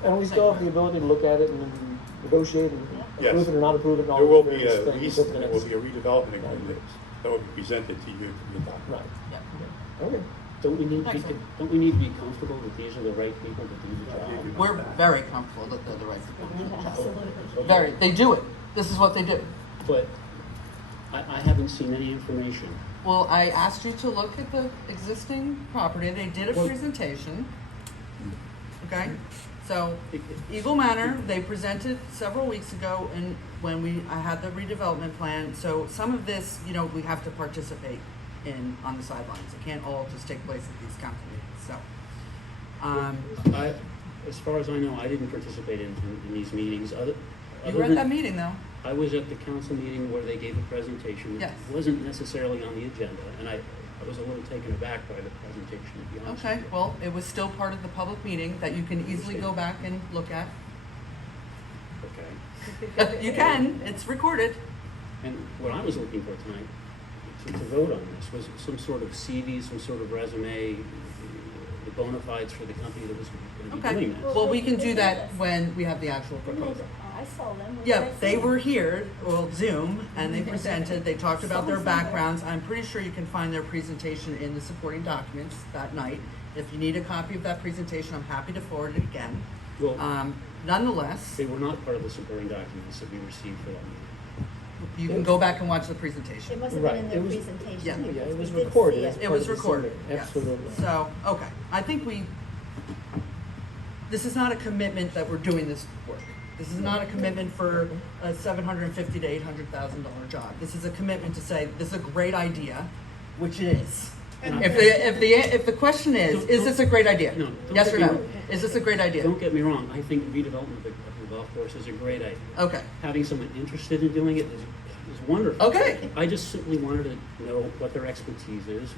And we still have the ability to look at it and negotiate and Yes. approve it or not approve it and all there will those be various a things lease, over the and there will next- be a redevelopment agreement that will be presented to you to be adopted. Right. Yeah. Okay. Don't we need Excellent. to be comfortable that these are the right people to do the job? We're very comfortable that they're the right people to do the job. Absolutely. Very. They do it. This is what they do. But I haven't seen any information. Well, I asked you to look at the existing property. They did a Well- presentation. Okay? So, Eagle Manor, they presented several weeks ago and when I had the redevelopment plan. So some of this, we have to participate in on the sidelines. It can't all just take place at these council meetings. So, As far as I know, I didn't participate in these meetings. you were at that meeting though. I was at the council meeting where they gave a presentation. Yes. It wasn't necessarily on the agenda, and I was a little taken aback by the presentation, to be honest. Okay, with you. well, it was still part of the public meeting that you can easily go back and look at. Okay. You can, it's recorded. And what I was looking for tonight, to vote on this, was some sort of CV, some sort of resume, bona fides for the company that was going to be Okay, doing this. well, we can do that when we have the actual Didn't they- proposal. oh, I saw them. Where Yeah, did I see they them? were here, well, Zoom, and they presented, they talked about their backgrounds. I'm pretty sure you can find their presentation in the supporting documents that night. If you need a copy of that presentation, I'm happy to forward it again. Well, Nonetheless, they were not part of the supporting documents that we received for that meeting. you can go back and watch the It presentation. must have Right, been in it their was- presentation. Yeah. because Yeah, it was we did recorded see as it. It part was of the recorded, summary. yes. Absolutely. So, okay, I think this is not a commitment that we're doing this work. This is not a commitment for a $750,000 to $800,000 job. This is a commitment to say, this is a great idea, which it is. If the question is this a great idea? No, don't Yes get or me no? wrong. Is this a great idea? Don't get me wrong, I think redevelopment of the golf course is a great idea. Okay, Having someone interested in doing it is wonderful. okay. I just simply wanted to know what their expertise is.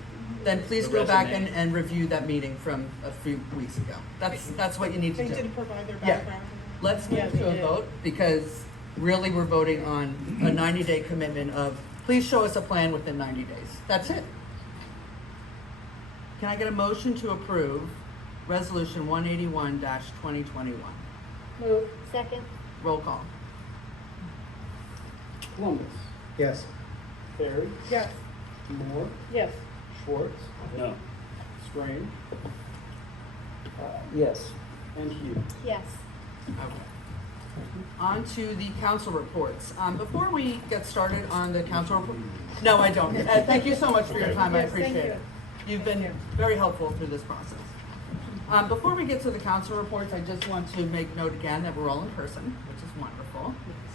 Then please the go back resume. and review that meeting from a few weeks ago. That's what you need to They do. didn't provide their Yeah. background. Let's Yeah, move they to a did. vote, because really we're voting on a 90-day commitment of, please show us a plan within 90 days. That's it. Can I get a motion to approve Resolution 181-2021? Move. Second. Roll call. Columbus. Yes. Barry. Yes. Moore. Yes. Schwartz. No. Strain. Yes. And Hughes. Yes. Okay. On to the council reports. Before we get started on the council report, no, I don't. Thank you so much for your time, I Yes, thank appreciate you. it. You've been very helpful through this process. Before we get to the council reports, I just want to make note again that we're all in person, which is wonderful.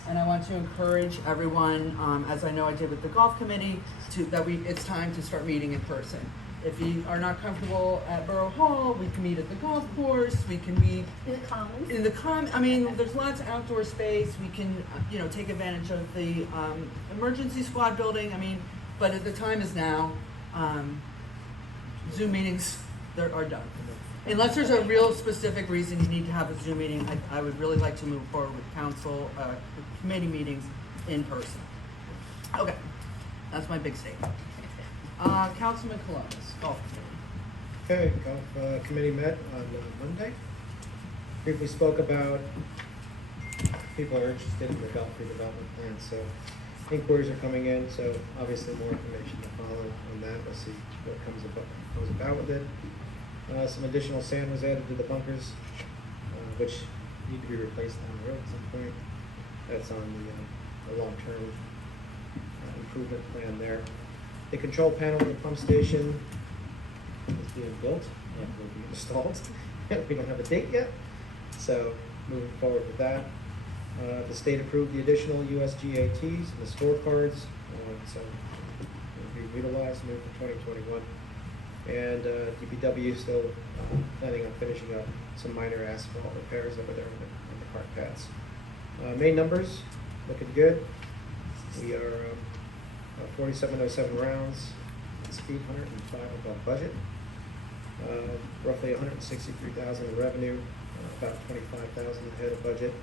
And I want to encourage everyone, as I know I did with the golf committee, it's time to start meeting in person. If you are not comfortable at Borough Hall, we can meet at the golf course, we can meet In the commons. I mean, there's lots of outdoor space, we can, take advantage of the, emergency squad building, but the time is now. Zoom meetings, are done. Unless there's a real specific reason you need to have a Zoom meeting, I would really like to move forward with council, committee meetings in person. Okay, that's my big statement. Councilman Columbus, golf committee. Okay, golf committee met on Monday. Briefly spoke about people are interested in the golf redevelopment plan, so inquiries are coming in, so obviously more information to follow on that. We'll see what comes about with it. Some additional sand was added to the bunkers, which need to be replaced down the road at some point. That's on the long-term improvement plan there. The control panel in the pump station is being built and will be installed. We don't have a date yet, so moving forward with that. The state approved the additional USGATs and the scorecards, so will be utilized, moved for 2021. And DPW is still planning on finishing up some minor asphalt repairs over there on the cart paths. Main numbers, looking good. We are 4707 rounds, speed 105 above budget. Roughly 163,000 in revenue, about 25,000 ahead of budget.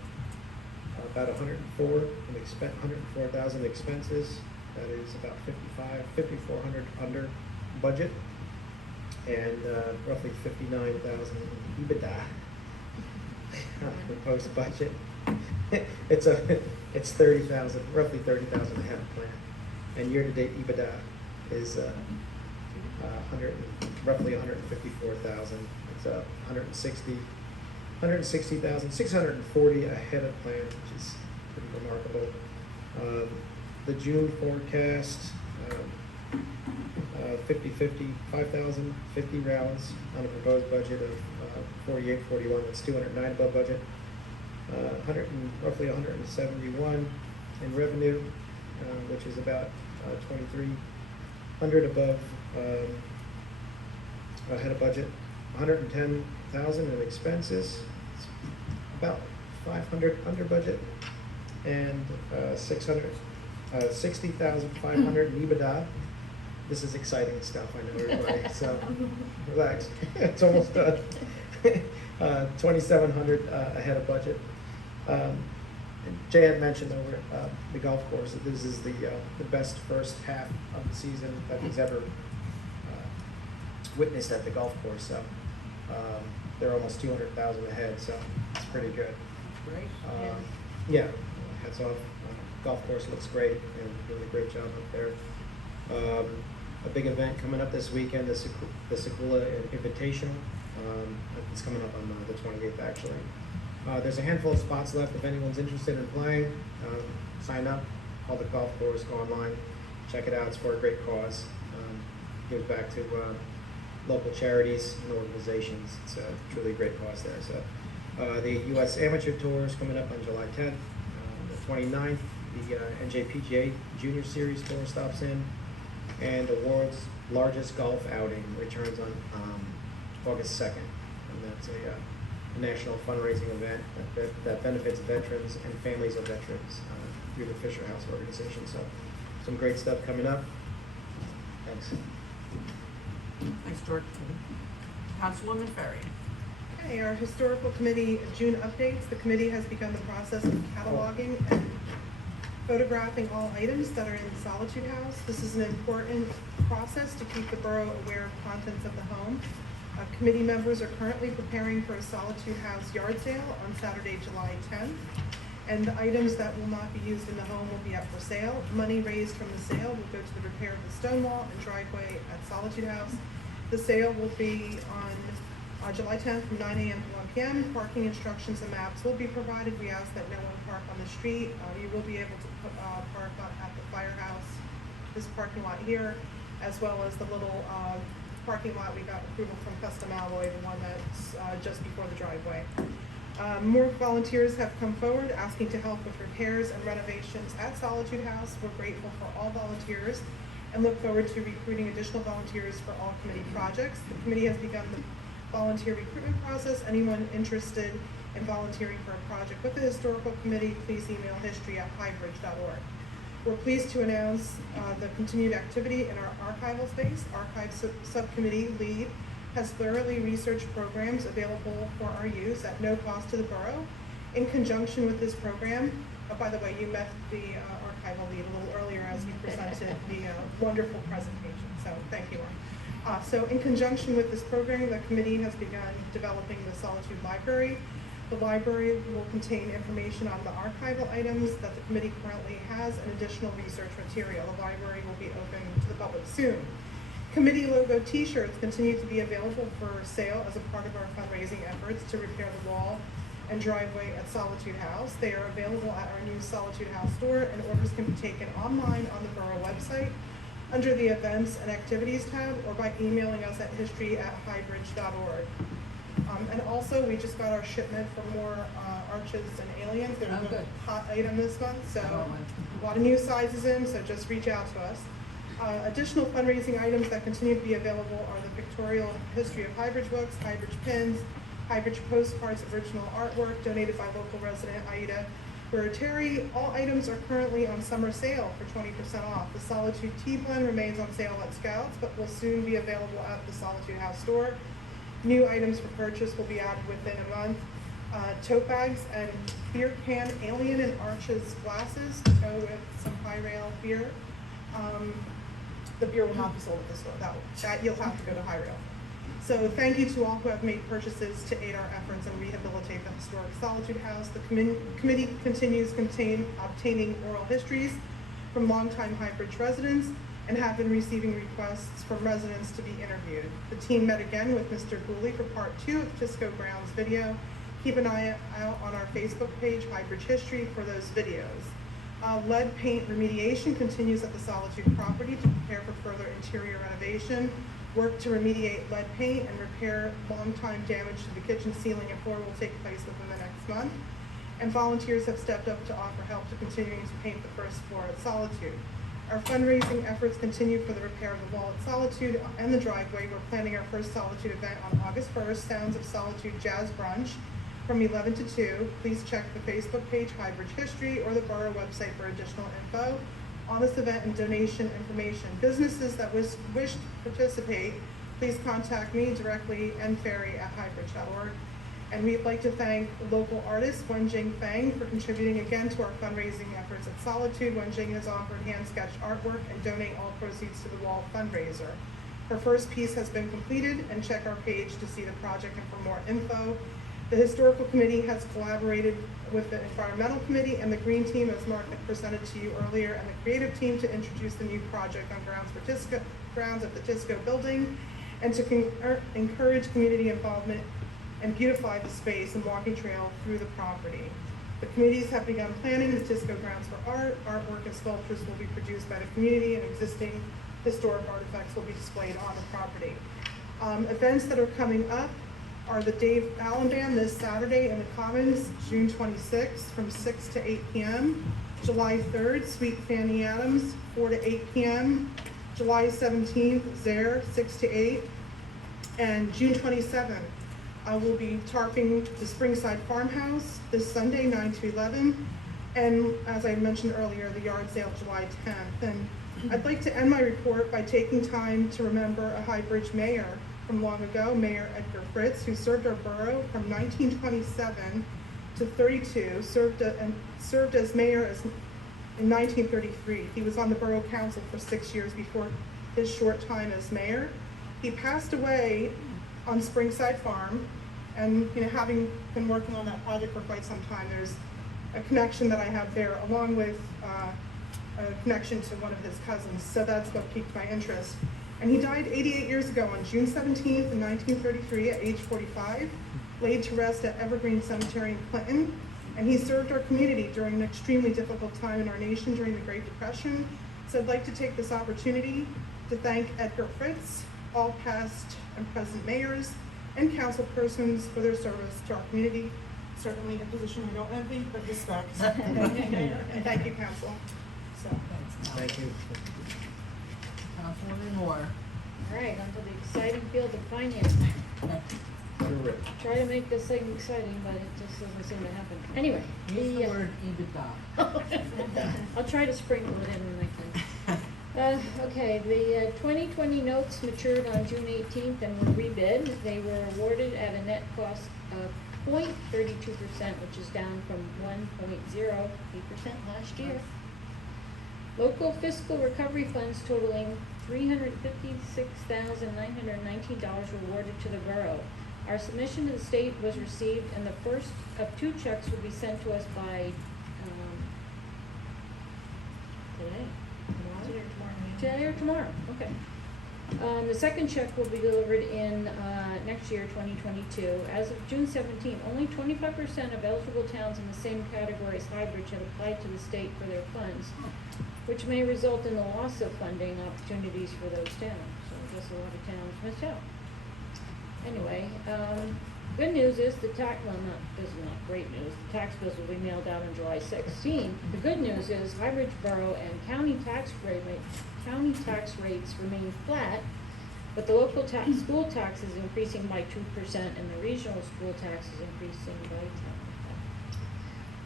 About 104,000 expenses. That is about 5,400 under budget, and roughly 59,000 in EBITDA on the proposed budget. It's 30,000, roughly 30,000 ahead of plan, and year-to-date EBITDA is roughly 154,000. It's 160,640 ahead of plan, which is pretty remarkable. The June forecast, 5,050 rounds on a proposed budget of 4841. That's 209 above budget. Roughly 171 in revenue, which is about 2,300 above ahead of budget. 110,000 in expenses, it's about 500 under budget, and 60,500 in EBITDA. This is exciting stuff, I know everybody, so relax, it's almost done. 2,700 ahead of budget. Jay had mentioned over the golf course that this is the best first half of the season that he's ever witnessed at the golf course. They're almost 200,000 ahead, so it's pretty good. Great. Yeah, hats off. Golf course looks great and doing a great job up there. A big event coming up this weekend, the Sequoia Invitational. It's coming up on the 28th, actually. There's a handful of spots left. If anyone's interested in playing, sign up, call the golf course, go online, check it out. It's for a great cause. Gives back to local charities and organizations. It's a truly great cause there. So the U.S. Amateur Tour is coming up on July 10th. The 29th, the NJPGA Junior Series Tour stops in. And the world's largest golf outing returns on August 2nd. And that's a national fundraising event that benefits veterans and families of veterans through the Fisher House organization. So some great stuff coming up. Thanks. Thanks, George. Councilwoman Ferry. Okay, our historical committee June updates. The committee has begun the process of cataloging and photographing all items that are in the Solitude House. This is an important process to keep the borough aware of contents of the home. Committee members are currently preparing for a Solitude House yard sale on Saturday, July 10th. And the items that will not be used in the home will be up for sale. Money raised from the sale will go to the repair of the stone wall and driveway at Solitude House. The sale will be on July 10th from 9 a.m. to 1 p.m. Parking instructions and maps will be provided. We ask that no one park on the street. You will be able to park at the firehouse, this parking lot here, as well as the little parking lot we got approval from Custom Alloy, the one that's just before the driveway. More volunteers have come forward asking to help with repairs and renovations at Solitude House. We're grateful for all volunteers and look forward to recruiting additional volunteers for all committee projects. The committee has begun the volunteer recruitment process. Anyone interested in volunteering for a project with the historical committee, please email history@highbridge.org. We're pleased to announce the continued activity in our archival space. Archive subcommittee lead has thoroughly researched programs available for our use at no cost to the borough. In conjunction with this program, by the way, you met the archival lead a little earlier as he presented the wonderful presentation, so thank you. So in conjunction with this program, the committee has begun developing the Solitude Library. The library will contain information on the archival items that the committee currently has and additional research material. The library will be open to the public soon. Committee logo t-shirts continue to be available for sale as a part of our fundraising efforts to repair the wall and driveway at Solitude House. They are available at our new Solitude House store, and orders can be taken online on the borough website under the events and activities tab or by emailing us at history@highbridge.org. And also, we just got our shipment for more arches and aliens. They're a hot item this month, so a lot of new sizes in, so just reach out to us. Additional fundraising items that continue to be available are the pictorial history of Highbridge books, Highbridge pins, Highbridge postcards, original artwork donated by local resident Aida Burrateri. All items are currently on summer sale for 20% off. The Solitude Tea Blend remains on sale at Scouts, but will soon be available at the Solitude House store. New items for purchase will be added within a month. Tote bags and beer can alien and arches glasses to go with some high rail beer. The beer will not be sold at the store. That you'll have to go to High Rail. So thank you to all who have made purchases to aid our efforts and rehabilitate the historic Solitude House. The committee continues obtaining oral histories from longtime Highbridge residents and have been receiving requests from residents to be interviewed. The team met again with Mr. Gooley for part 2 of Tisco Brown's video. Keep an eye out on our Facebook page, Highbridge History, for those videos. Lead paint remediation continues at the Solitude property to prepare for further interior renovation. Work to remediate lead paint and repair long-time damage to the kitchen ceiling and floor will take place within the next month. And volunteers have stepped up to offer help to continuing to paint the first floor at Solitude. Our fundraising efforts continue for the repair of the wall at Solitude and the driveway. We're planning our first Solitude event on August 1st, Sounds of Solitude Jazz Brunch from 11 to 2. Please check the Facebook page, Highbridge History, or the borough website for additional info on this event and donation information. Businesses that wish to participate, please contact me directly and ferry@highbridge.org. And we'd like to thank local artist Wenjing Fang for contributing again to our fundraising efforts at Solitude. Wenjing has offered hand-sketched artwork and donate all proceeds to the wall fundraiser. Her first piece has been completed, and check our page to see the project and for more info. The Historical Committee has collaborated with the Environmental Committee and the Green Team, as Mark had presented to you earlier, and the Creative Team to introduce the new project on grounds at the Tisco building, and to encourage community involvement and beautify the space and walking trail through the property. The committees have begun planning the Tisco grounds for art. Artwork and sculptures will be produced by the community, and existing historic artifacts will be displayed on the property. Events that are coming up are the Dave Allen Band this Saturday in the Commons, June 26th from 6 to 8 p.m. July 3rd, Sweet Fanny Adams, 4 to 8 p.m. July 17th, Zare, 6 to 8. And June 27th, we'll be tarping the Springside Farmhouse this Sunday, 9 to 11. And as I mentioned earlier, the yard sale July 10th. And I'd like to end my report by taking time to remember a Highbridge mayor from long ago, Mayor Edgar Fritz, who served our borough from 1927 to 32, served as mayor in 1933. He was on the borough council for 6 years before his short time as mayor. He passed away on Springside Farm, and having been working on that project for quite some time, there's a connection that I have there, along with a connection to one of his cousins. So that's what piqued my interest. And he died 88 years ago on June 17th in 1933 at age 45, laid to rest at Evergreen Cemetery in Clinton. And he served our community during an extremely difficult time in our nation during the Great Depression. So I'd like to take this opportunity to thank Edgar Fritz, all past and present mayors and council persons for their service to our community. Certainly a position I don't envy, but respect. And thank you, council. So, Thank you. Councilwoman Moore. All right, onto the exciting field of finance. Try to make this thing exciting, but it just doesn't seem to happen. Anyway. Use the word EBITDA. I'll try to sprinkle it in when I can. Okay, the 2020 notes matured on June 18th and were rebid. They were awarded at a net cost of 0.32%, which is down from 1.08% last year. Local fiscal recovery funds totaling $356,919 were awarded to the borough. Our submission to the state was received, and the first of 2 checks will be sent to us by today or tomorrow. Okay. The second check will be delivered in next year, 2022. As of June 17, only 25% of eligible towns in the same category as Highbridge had applied to the state for their funds, which may result in the loss of funding opportunities for those towns. So I guess a lot of towns missed out. Anyway, good news is this is not great news. The tax bills will be mailed out on July 16. The good news is Highbridge Borough and county tax rates remain flat, but the local school tax is increasing by 2% and the regional school tax is increasing by 10%.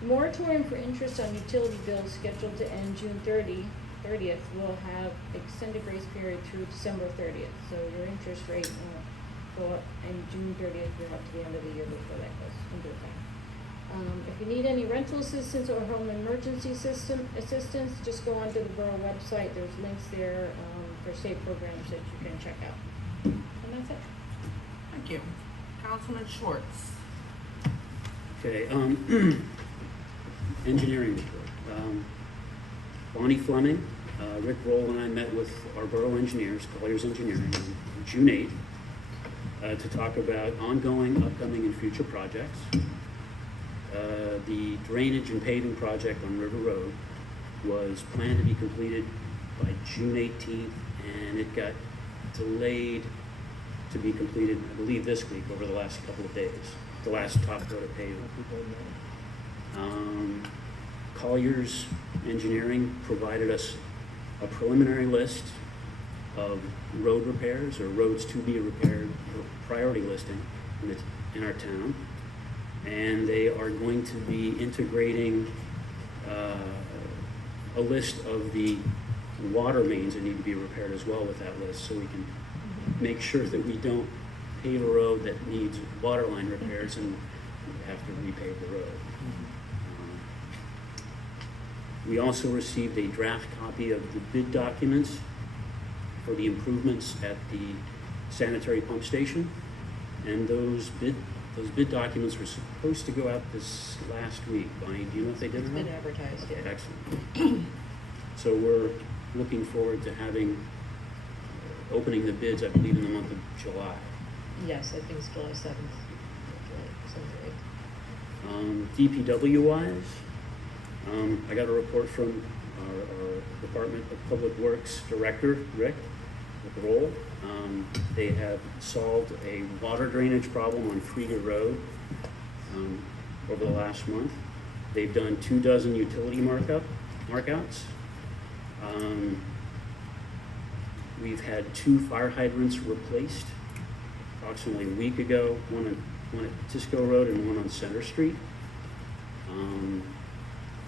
The moratorium for interest on utility bills scheduled to end June 30th will have extended grace period through December 30th. So your interest rate will go up, and June 30th will up to the end of the year before that goes into effect. If you need any rental assistance or home emergency assistance, just go onto the borough website. There's links there for state programs that you can check out. And that's it. Thank you. Councilman Schwartz. Okay, engineering report. Bonnie Fleming, Rick Roll and I met with our borough engineers, Colliers Engineering, on June 8th to talk about ongoing, upcoming, and future projects. The drainage and paving project on River Road was planned to be completed by June 18th, and it got delayed to be completed, I believe, this week over the last couple of days, the last top coat of paving. Colliers Engineering provided us a preliminary list of road repairs or roads to be repaired, or priority listing in our town. And they are going to be integrating a list of the water mains that need to be repaired as well with that list, so we can make sure that we don't pave a road that needs water line repairs and have to repave the road. We also received a draft copy of the bid documents for the improvements at the sanitary pump station. And those bid documents were supposed to go out this last week. Bonnie, do you know if they did or It's not? been advertised, yeah. Excellent. So we're looking forward to having, opening the bids, I believe, in the month of July. Yes, I think it's July 7th, July 7th or 8th. DPW wise, I got a report from our Department of Public Works Director, Rick, Borough. They have solved a water drainage problem on Krieger Road over the last month. They've done 24 utility markouts. We've had 2 fire hydrants replaced approximately a week ago, one at Tisco Road and one on Center Street.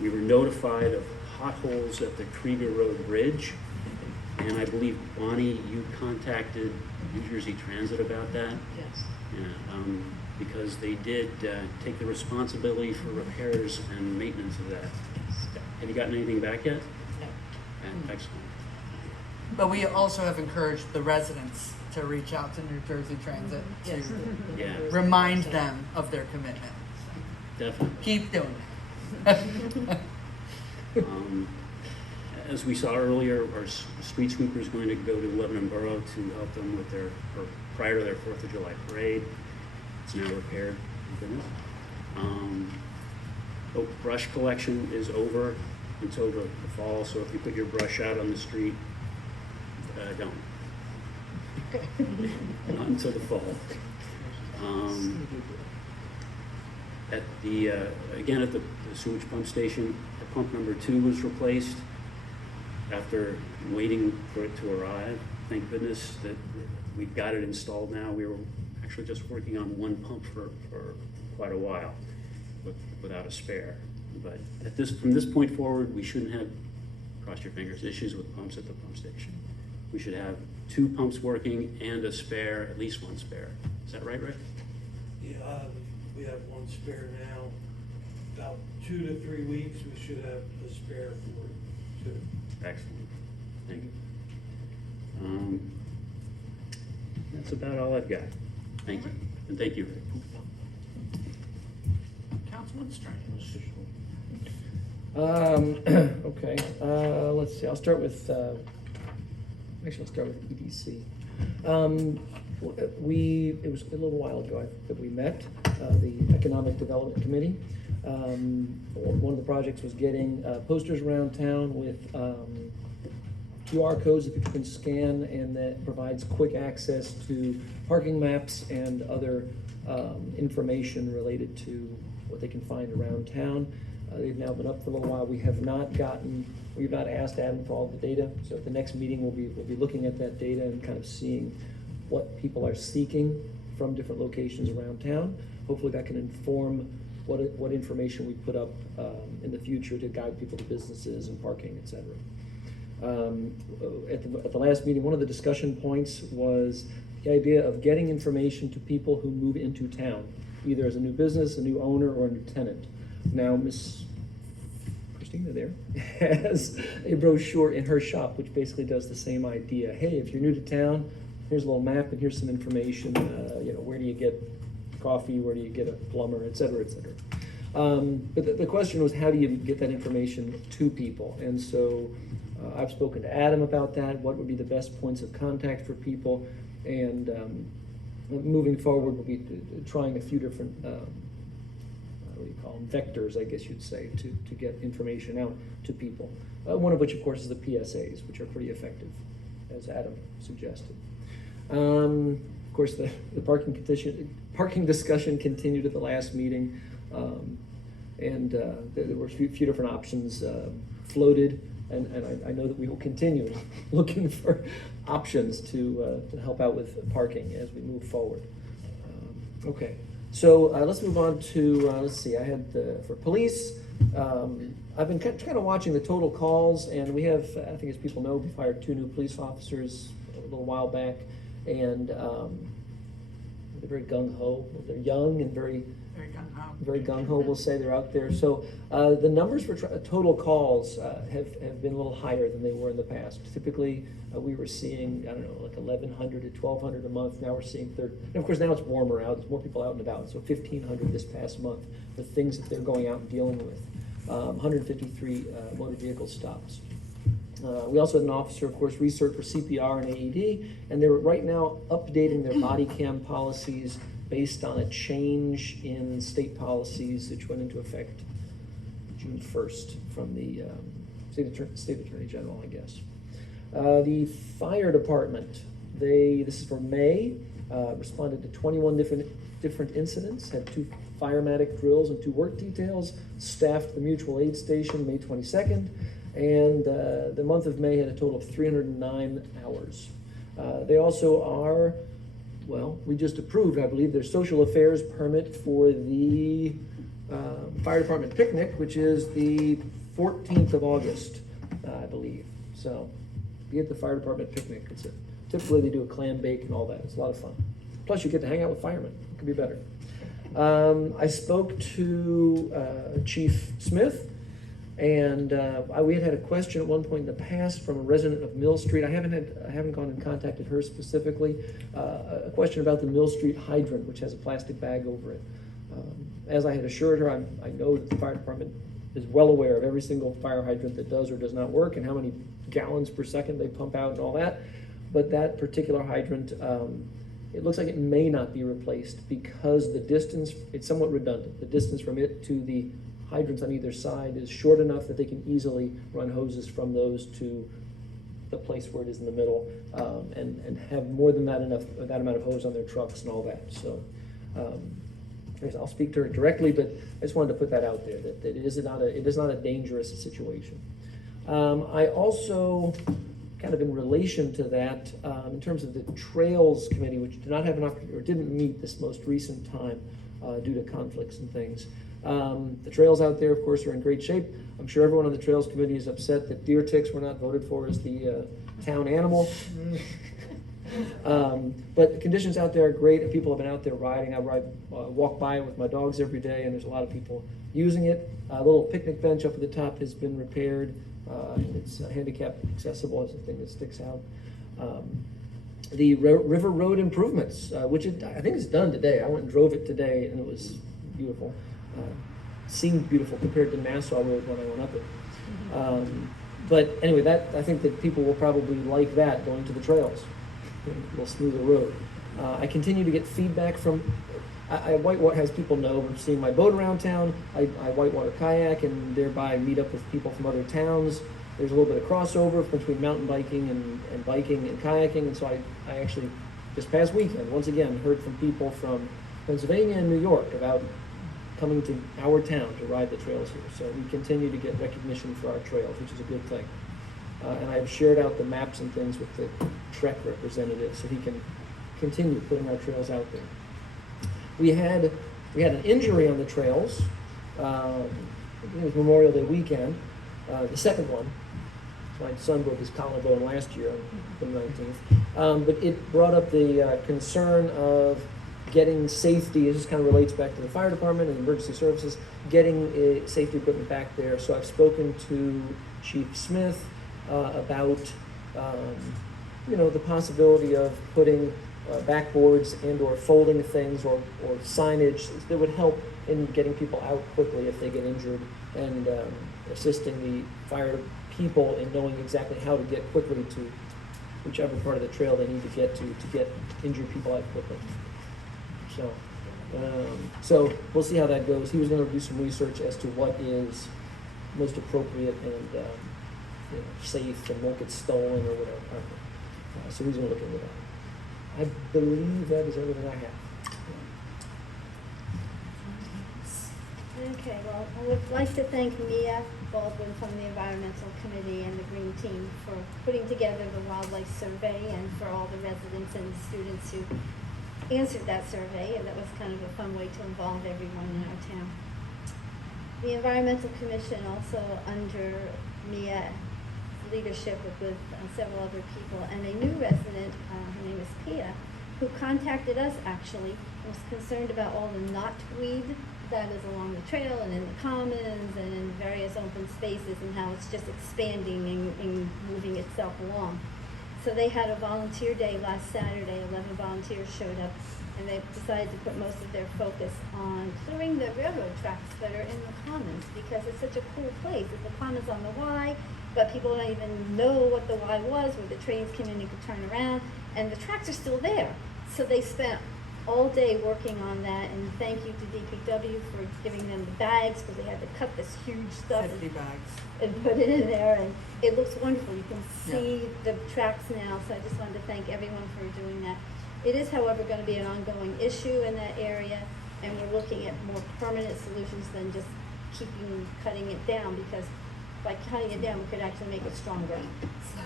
We were notified of potholes at the Krieger Road Bridge, and I believe, Bonnie, you contacted New Jersey Transit about that? Yes. Yeah, because they did take the responsibility for repairs and maintenance of that. Have you gotten anything back yet? No. Excellent. But we also have encouraged the residents to reach out to New Jersey Transit Yes. to Yeah, remind them of their commitment. definitely. Keep doing it. As we saw earlier, our street sweeper is going to go to Lebanon Borough to help them with prior to their 4th of July parade. It's now repaired, thank goodness. Brush collection is over until the fall, so if you put your brush out on the street, don't. Not until the fall. Again, at the sewage pump station, pump number 2 was replaced after waiting for it to arrive. Thank goodness that we've got it installed now. We were actually just working on one pump for quite a while without a spare. But from this point forward, we shouldn't have, cross your fingers, issues with pumps at the pump station. We should have 2 pumps working and a spare, at least 1 spare. Is that right, Rick? Yeah, we have 1 spare now. About 2 to 3 weeks, we should have a spare for 2. Excellent. Thank you. That's about all I've got. Thank you. And thank you, Rick. Councilman Strange. Okay, let's see, I'll start with, actually, I'll start with EDC. It was a little while ago that we met, the Economic Development Committee. One of the projects was getting posters around town with QR codes that people can scan, and that provides quick access to parking maps and other information related to what they can find around town. They've now been up for a little while. We've not asked Adam for all the data, so at the next meeting, we'll be looking at that data and kind of seeing what people are seeking from different locations around town. Hopefully that can inform what information we put up in the future to guide people to businesses and parking, et cetera. At the last meeting, one of the discussion points was the idea of getting information to people who move into town, either as a new business, a new owner, or a new tenant. Now, Miss Christina there has a brochure in her shop which basically does the same idea. Hey, if you're new to town, here's a little map and here's some information. Where do you get coffee? Where do you get a plumber, et cetera, et cetera. But the question was, how do you get that information to people? And so I've spoken to Adam about that. What would be the best points of contact for people? And moving forward, we'll be trying a few different what do you call them, vectors, I guess you'd say, to get information out to people. One of which, of course, is the PSAs, which are pretty effective, as Adam suggested. Of course, the parking discussion continued at the last meeting, and there were a few different options floated, and I know that we will continue looking for options to help out with parking as we move forward. Okay. So let's move on to, let's see, I had for police, I've been kind of watching the total calls, and we have, I think as people know, we fired 2 new police officers a little while back, and they're very gung-ho. They're young and very gung-ho, we'll say. They're out there. So the numbers for total calls have been a little higher than they were in the past. Typically, we were seeing, I don't know, like 1,100 to 1,200 a month. Now we're seeing 30. And of course, now it's warmer out. There's more people out and about. So 1,500 this past month, the things that they're going out and dealing with. 153 motor vehicle stops. We also had an officer, of course, research for CPR and AED, and they're right now updating their body cam policies based on a change in state policies which went into effect June 1st from the state attorney general, I guess. The fire department, this is for May, responded to 21 different incidents, had 2 firematic drills and 2 work details, staffed the mutual aid station May 22nd, and the month of May had a total of 309 hours. They also are, well, we just approved, I believe, their social affairs permit for the fire department picnic, which is the 14th of August, I believe. So be at the fire department picnic. Typically they do a clam bake and all that. It's a lot of fun. Plus you get to hang out with firemen. It could be better. I spoke to Chief Smith, and we had a question at one point in the past from a resident of Mill Street. I haven't gone and contacted her specifically. A question about the Mill Street hydrant, which has a plastic bag over it. As I had assured her, I know that the fire department is well aware of every single fire hydrant that does or does not work and how many gallons per second they pump out and all that. But that particular hydrant, it looks like it may not be replaced because the distance, it's somewhat redundant. The distance from it to the hydrants on either side is short enough that they can easily run hoses from those to the place where it is in the middle, and have more than that amount of hose on their trucks and all that. So I'll speak to her directly, but I just wanted to put that out there, that it is not a dangerous situation. I also, kind of in relation to that, in terms of the Trails Committee, which did not have an opportunity, or didn't meet this most recent time due to conflicts and things. The trails out there, of course, are in great shape. I'm sure everyone on the Trails Committee is upset that deer ticks were not voted for as the town animal. But the conditions out there are great, and people have been out there riding. I walk by with my dogs every day, and there's a lot of people using it. A little picnic bench up at the top has been repaired. And it's handicap accessible as a thing that sticks out. The River Road improvements, which I think is done today. I went and drove it today, and it was beautiful. Seemed beautiful compared to Nassau Road when I went up it. But anyway, I think that people will probably like that, going to the trails. A little smoother road. I continue to get feedback from, I whitewater, as people know, from seeing my boat around town. I whitewater kayak and thereby meet up with people from other towns. There's a little bit of crossover between mountain biking and biking and kayaking, and so I actually, this past weekend, once again, heard from people from Pennsylvania and New York about coming to our town to ride the trails here. So we continue to get recognition for our trails, which is a good thing. And I've shared out the maps and things with the Trek representative so he can continue putting our trails out there. We had an injury on the trails. It was Memorial Day weekend, the second one. My son broke his collarbone last year on the 19th. But it brought up the concern of getting safety. This kind of relates back to the fire department and emergency services, getting safety equipment back there. So I've spoken to Chief Smith about the possibility of putting backboards and or folding things or signage that would help in getting people out quickly if they get injured, and assisting the fire people in knowing exactly how to get quickly to whichever part of the trail they need to get injured people out quickly. So we'll see how that goes. He was going to do some research as to what is most appropriate and safe and won't get stolen or whatever. So he's going to look into that. I believe that is everything I have. Okay, well, I would like to thank Mia Baldwin from the Environmental Committee and the Green Team for putting together the wildlife survey, and for all the residents and students who answered that survey, and that was kind of a fun way to involve everyone in our town. The Environmental Commission also, under Mia's leadership with several other people, and a new resident, her name is Pia, who contacted us actually was concerned about all the knotweed that is along the trail and in the commons and in various open spaces and how it's just expanding and moving itself along. So they had a volunteer day last Saturday. 11 volunteers showed up, and they decided to put most of their focus on clearing the railroad tracks that are in the commons because it's such a cool place. It's the commons on the Y, but people don't even know what the Y was, where the trains came in, you could turn around, and the tracks are still there. So they spent all day working on that, and thank you to DPW for giving them the bags, because they had to cut this huge stuff 50 bags. and put it in there, and it looks wonderful. You can see the tracks now, so I just wanted to thank everyone for doing that. It is, however, going to be an ongoing issue in that area, and we're looking at more permanent solutions than just cutting it down, because by cutting it down, we could actually make it stronger.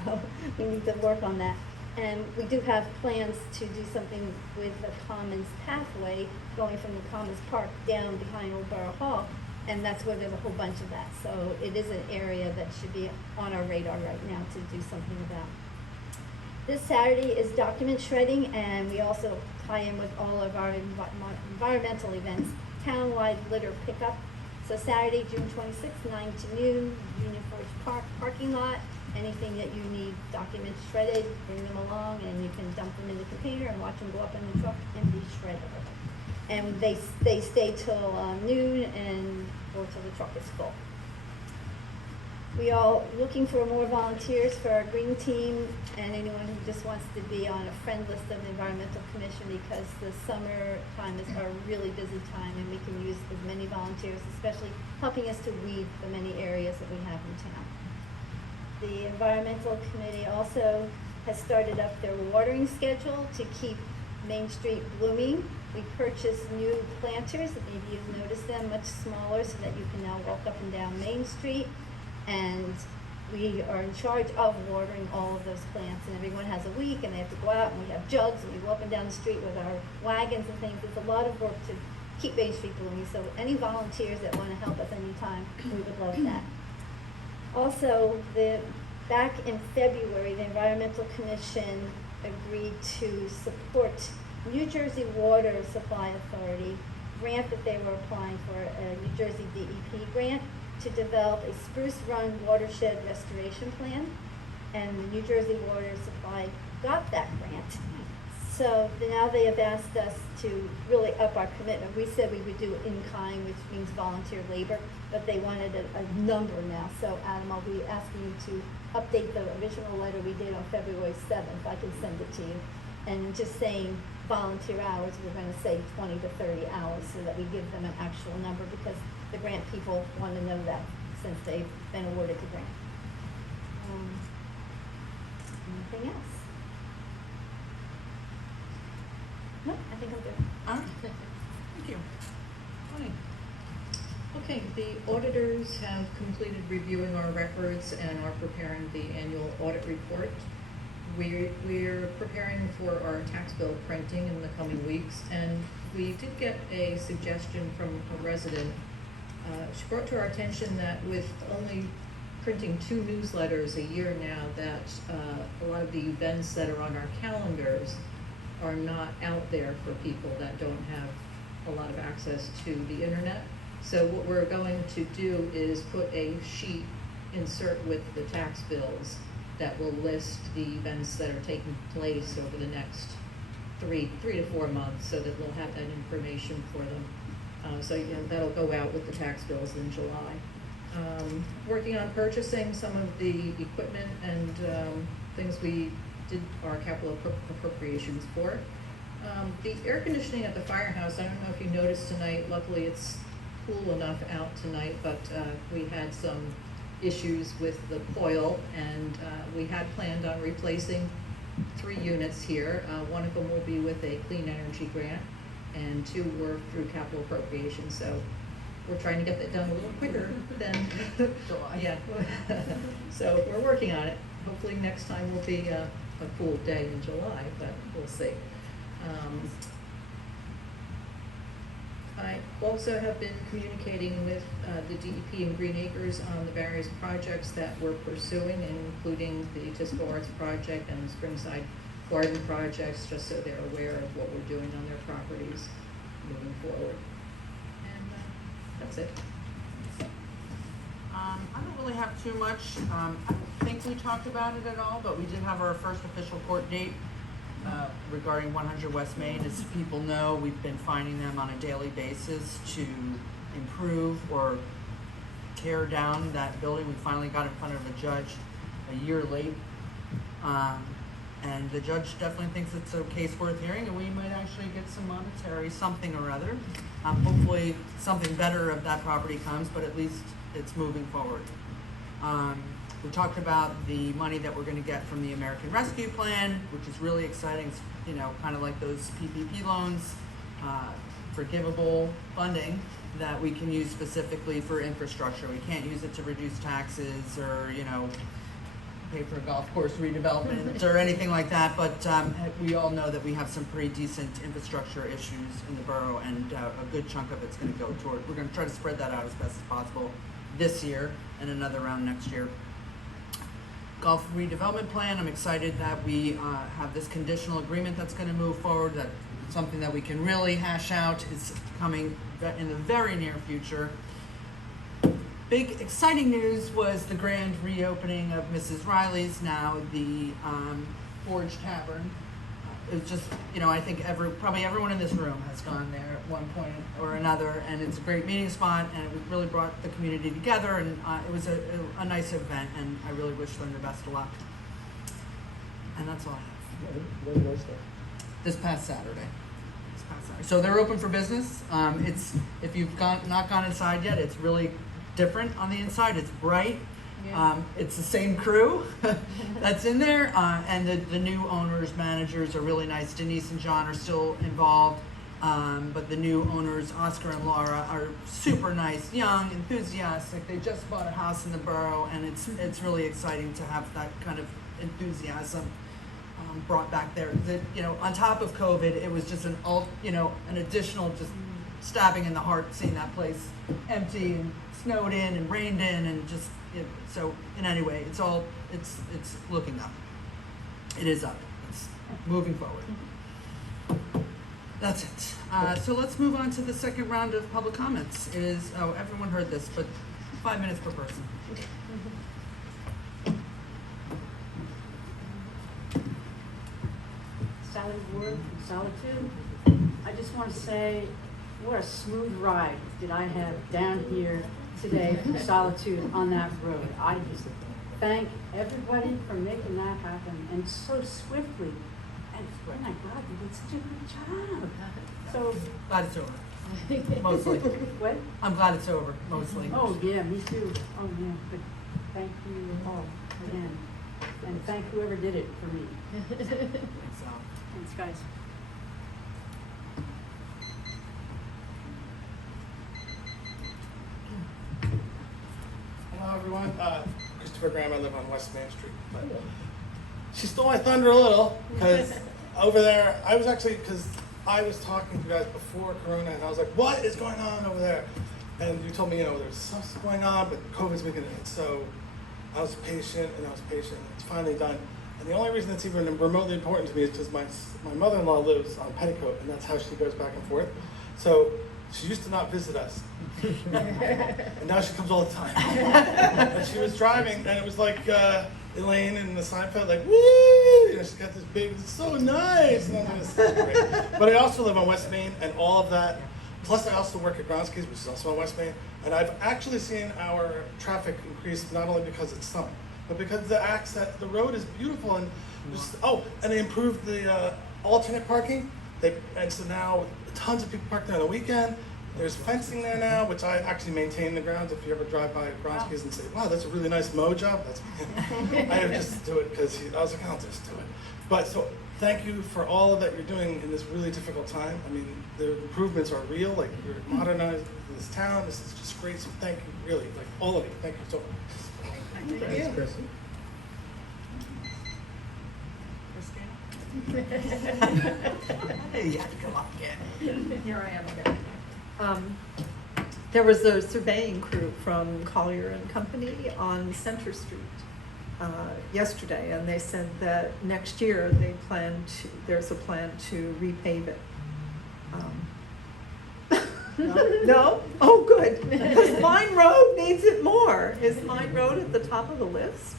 So we need to work on that. And we do have plans to do something with the Commons pathway going from the Commons Park down behind Old Borough Hall, and that's where there's a whole bunch of that. So it is an area that should be on our radar right now to do something about. This Saturday is document shredding, and we also tie in with all of our environmental events, townwide litter pickup. So Saturday, June 26th, 9 to noon, Union Forge Park parking lot. Anything that you need documents shredded, bring them along, and you can dump them in the container and watch them go up in the truck and be shredded. And they stay till noon or till the truck is full. We are looking for more volunteers for our green team and anyone who just wants to be on a friend list of the Environmental Commission, because the summer time is our really busy time, and we can use as many volunteers, especially helping us to weed the many areas that we have in town. The Environmental Committee also has started up their watering schedule to keep Main Street blooming. We purchased new planters, maybe you've noticed them, much smaller, so that you can now walk up and down Main Street. And we are in charge of watering all of those plants, and everyone has a week, and they have to go out, and we have jugs, and we go up and down the street with our wagons and things. It's a lot of work to keep Main Street blooming, so any volunteers that want to help us anytime, we would love that. Also, back in February, the Environmental Commission agreed to support New Jersey Water Supply Authority grant that they were applying for, a New Jersey DEP grant, to develop a Spruce Run watershed restoration plan. And the New Jersey Water Supply got that grant. So now they have asked us to really up our commitment. We said we would do it in kind, which means volunteer labor, but they wanted a number now. So Adam, I'll be asking you to update the original letter we did on February 7th. I can send it to you. And just saying volunteer hours, we're going to say 20 to 30 hours so that we give them an actual number, because the grant people want to know that since they've been awarded the grant. Anything else? No, I think I'm good. All right. Thank you. Bonnie. Okay, the auditors have completed reviewing our records and are preparing the annual audit report. We're preparing for our tax bill printing in the coming weeks, and we did get a suggestion from a resident. She brought to our attention that with only printing 2 newsletters a year now, that a lot of the events that are on our calendars are not out there for people that don't have a lot of access to the internet. So what we're going to do is put a sheet, insert with the tax bills, that will list the events that are taking place over the next 3 to 4 months, so that we'll have that information for them. So that'll go out with the tax bills in July. Working on purchasing some of the equipment and things we did our capital appropriations for. The air conditioning at the firehouse, I don't know if you noticed tonight, luckily it's cool enough out tonight, but we had some issues with the coil, and we had planned on replacing 3 units here. One of them will be with a clean energy grant, and 2 were through capital appropriation. So we're trying to get that done a little quicker than July. Yeah. So we're working on it. Hopefully next time will be a cool day in July, but we'll see. I also have been communicating with the DEP and Green Acres on the various projects that we're pursuing, including the Tisco Arts project and the Springside Garden projects, just so they're aware of what we're doing on their properties. moving forward. And that's it. I don't really have too much. I don't think we talked about it at all, but we did have our first official court date regarding 100 West Main. As people know, we've been finding them on a daily basis to improve or tear down that building. We finally got in front of a judge a year late. And the judge definitely thinks it's a case worth hearing, and we might actually get some monetary something or other. Hopefully something better of that property comes, but at least it's moving forward. We talked about the money that we're going to get from the American Rescue Plan, which is really exciting. It's, you know, kind of like those PPP loans, forgivable funding that we can use specifically for infrastructure. We can't use it to reduce taxes or, you know, pay for a golf course redevelopment or anything like that, but we all know that we have some pretty decent infrastructure issues in the borough, and a good chunk of it's going to go toward, we're going to try to spread that out as best as possible this year and another round next year. Golf redevelopment plan, I'm excited that we have this conditional agreement that's going to move forward, that something that we can really hash out is coming in the very near future. Big exciting news was the grand reopening of Mrs. Riley's, now the Forge Tavern. It was just, you know, I think probably everyone in this room has gone there at one point or another, and it's a great meeting spot, and it really brought the community together, and it was a nice event, and I really wish them the best of luck. And that's all I have. When was that? This past Saturday. So they're open for business. It's, if you've not gone inside yet, it's really different on the inside. It's bright. Yeah. It's the same crew that's in there, and the new owners, managers are really nice. Denise and John are still involved, but the new owners, Oscar and Laura, are super nice, young, enthusiastic. They just bought a house in the borough, and it's really exciting to have that kind of enthusiasm brought back there. You know, on top of COVID, it was just an additional just stabbing in the heart seeing that place empty and snowed in and rained in, and just, you know, so in any way, it's looking up. It is up. It's moving forward. That's it. So let's move on to the second round of public comments. Everyone heard this, but 5 minutes per person. Sally Ward from Solitude. I just want to say, what a smooth ride did I have down here today from Solitude on that road. I just thank everybody for making that happen, and so swiftly. And oh my God, you did such a good job. So Glad it's over. Mostly. What? I'm glad it's over, mostly. Oh yeah, me too. Oh yeah, but thank you all again, and thank whoever did it for me. Thanks, guys. Hello, everyone. Christopher Graham. I live on West Main Street. But she stole my thunder a little, because over there, I was talking to you guys before Corona, and I was like, what is going on over there? And you told me, there's stuff going on, but COVID's making it. So I was patient, and it's finally done. And the only reason it's even remotely important to me is because my mother-in-law lives on Petticoat, and that's how she goes back and forth. So she used to not visit us. And now she comes all the time. And she was driving, and it was like Elaine and the Seinfeld, like, woo! She's got this big, it's so nice. And I'm like, this is great. But I also live on West Main, and all of that. Plus, I also work at Groundskeys, which is also on West Main. And I've actually seen our traffic increase, not only because it's summer, but because the road is beautiful, and and they improved the alternate parking. And so now tons of people park there on the weekend. There's fencing there now, which I actually maintain the grounds. If you ever drive by Groundskeys and say, wow, that's a really nice mow job, that's me. I just do it because I was like, I'll just do it. But so thank you for all of that you're doing in this really difficult time. I mean, the improvements are real, like you're modernizing this town. This is just great, so thank you, really, like all of you. Thank you so much. Thanks, Kristen. Hey, you have to come up again. Here I am again. There was a surveying crew from Collier and Company on Center Street yesterday, and they said that next year there's a plan to repave it. No? Oh, good, because Mine Road needs it more. Is Mine Road at the top of the list?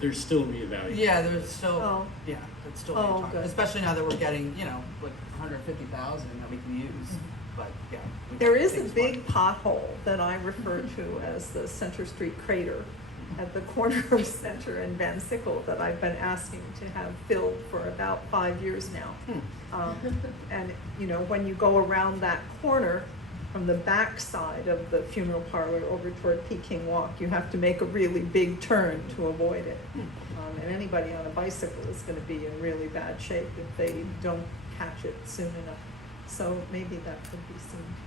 There's still reevaluation. Yeah, there's still, Oh. yeah, it's still Oh, being talked, good. especially now that we're getting, you know, like 150,000 that we can use, but yeah. we There got is a things big pothole that I refer to as the Center Street crater at the corner of Center and Van Sickle that I've been asking to have filled for about 5 years now. And, you know, when you go around that corner from the back side of the funeral parlor over toward Peking Walk, you have to make a really big turn to avoid it. And anybody on a bicycle is gonna be in really bad shape if they don't catch it soon enough. So maybe that could be soon too.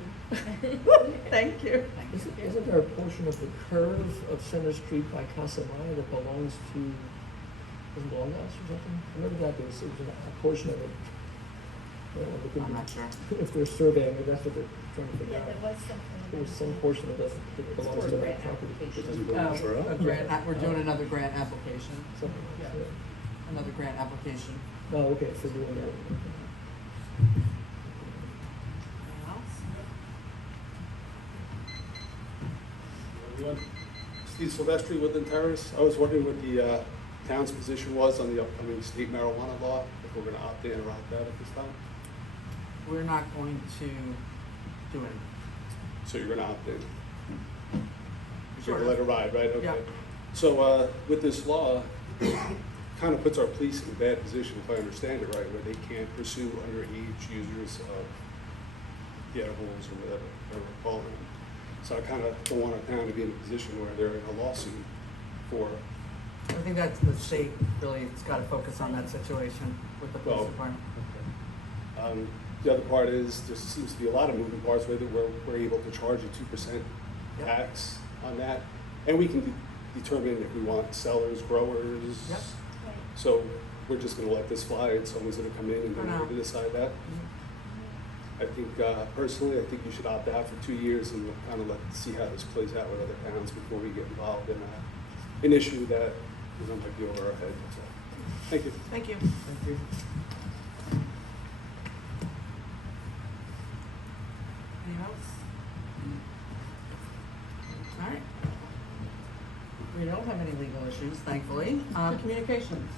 Thank you. Isn't there a portion of the curve of Center Street by Casa Maya that belongs to, doesn't belong to us or something? I remember that there was a portion of it. Well, it could I'm be- not sure. If they're surveying, maybe that's what they're trying to figure Yeah, out. there was something. There was some portion of it that belongs to that property. It doesn't belong to A us. grant, we're doing another grant application, Something like that. another grant application. Oh, okay, for doing that. Anyone else? Everyone, Steve Silvestri, Woodland Terrace. I was wondering what the town's position was on the upcoming state marijuana law, if we're gonna opt in or opt out at this time. We're not going to do anything. So you're gonna opt in? You're Sort gonna of. let it ride, right? Okay. Yeah. So with this law, kind of puts our police in a bad position, if I understand it right, where they can't pursue underage users of the edibles or whatever we're calling them. So I kind of don't want our town to be in a position where they're in a lawsuit for, I think that's the state really has got to focus on that situation with the police Well, department. the other part is, there seems to be a lot of moving parts with it, where we're able to charge a 2% Yep. tax on that. And we can determine if we want sellers, growers. Yep. So we're just gonna let this fly, and someone's gonna come in and For then now. we're gonna decide that. I think, personally, I think you should opt out for 2 years and we'll kind of see how this plays out with other towns before we get involved in an issue that, you know, might be over our head, that's all. Thank you. Thank you. Thank you. Anyone else? All right. We don't have any legal issues, thankfully. Communications.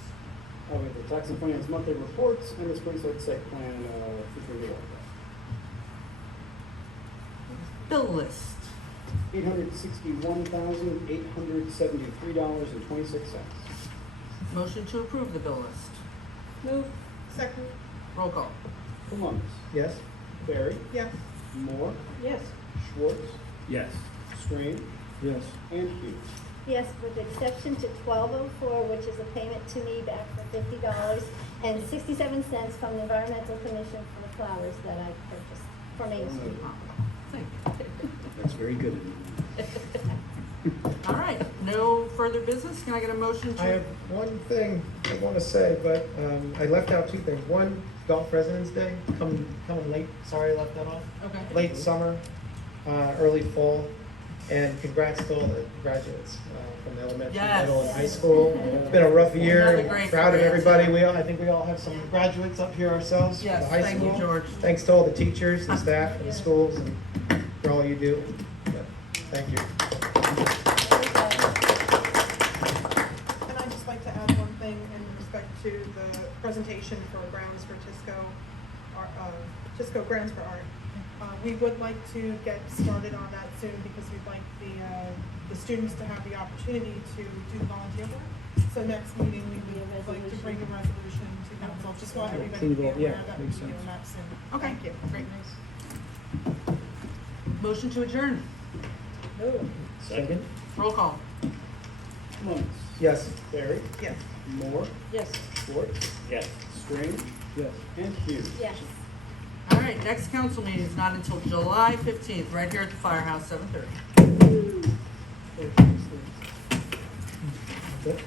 We have the Tax and Finance monthly reports and the Springside site plan featuring the audit. Bill list. $861,873.26. Motion to approve the bill list. Move. Second. Roll call. Columbus. Yes? Barry. Yes. Moore. Yes. Schwartz. Yes. Strange. Yes. And Hughes. Yes, with the exception to 1204, which is a payment to me back for $50 and 67 cents from the Environmental Commission for the flowers that I purchased for Main Street. Thank That's very good of you. you. All right, no further business. Can I get a motion to? I have one thing I want to say, but I left out 2 things. One, Golf President's Day, coming late, sorry I left that off. Okay. Late summer, early fall, and congrats to all the graduates from the elementary, Yes. middle, and high school. It's been a rough year. Another great Proud of career, everybody. too. I think we all have some graduates up here ourselves. Yes, from the high thank you, school. George. Thanks to all the teachers and staff and the schools and for all you do. But thank you. And I'd just like to add one thing in respect to the presentation for Grounds for Tisco, Tisco Grounds for Art. We would like to get started on that soon because we'd like the students to have the opportunity to do volunteer work. So next meeting, we would like to bring a resolution to council. Just want everybody to be aware that we'll be doing that soon. Okay. Thank you. Great. Motion to adjourn. Second? Roll call. Columbus. Yes. Barry. Yes. Moore. Yes. Schwartz. Yes. Strange. Yes. And Hughes. Yes. All right, next council meeting is not until July 15th, right here at the Firehouse, 7:30. Good.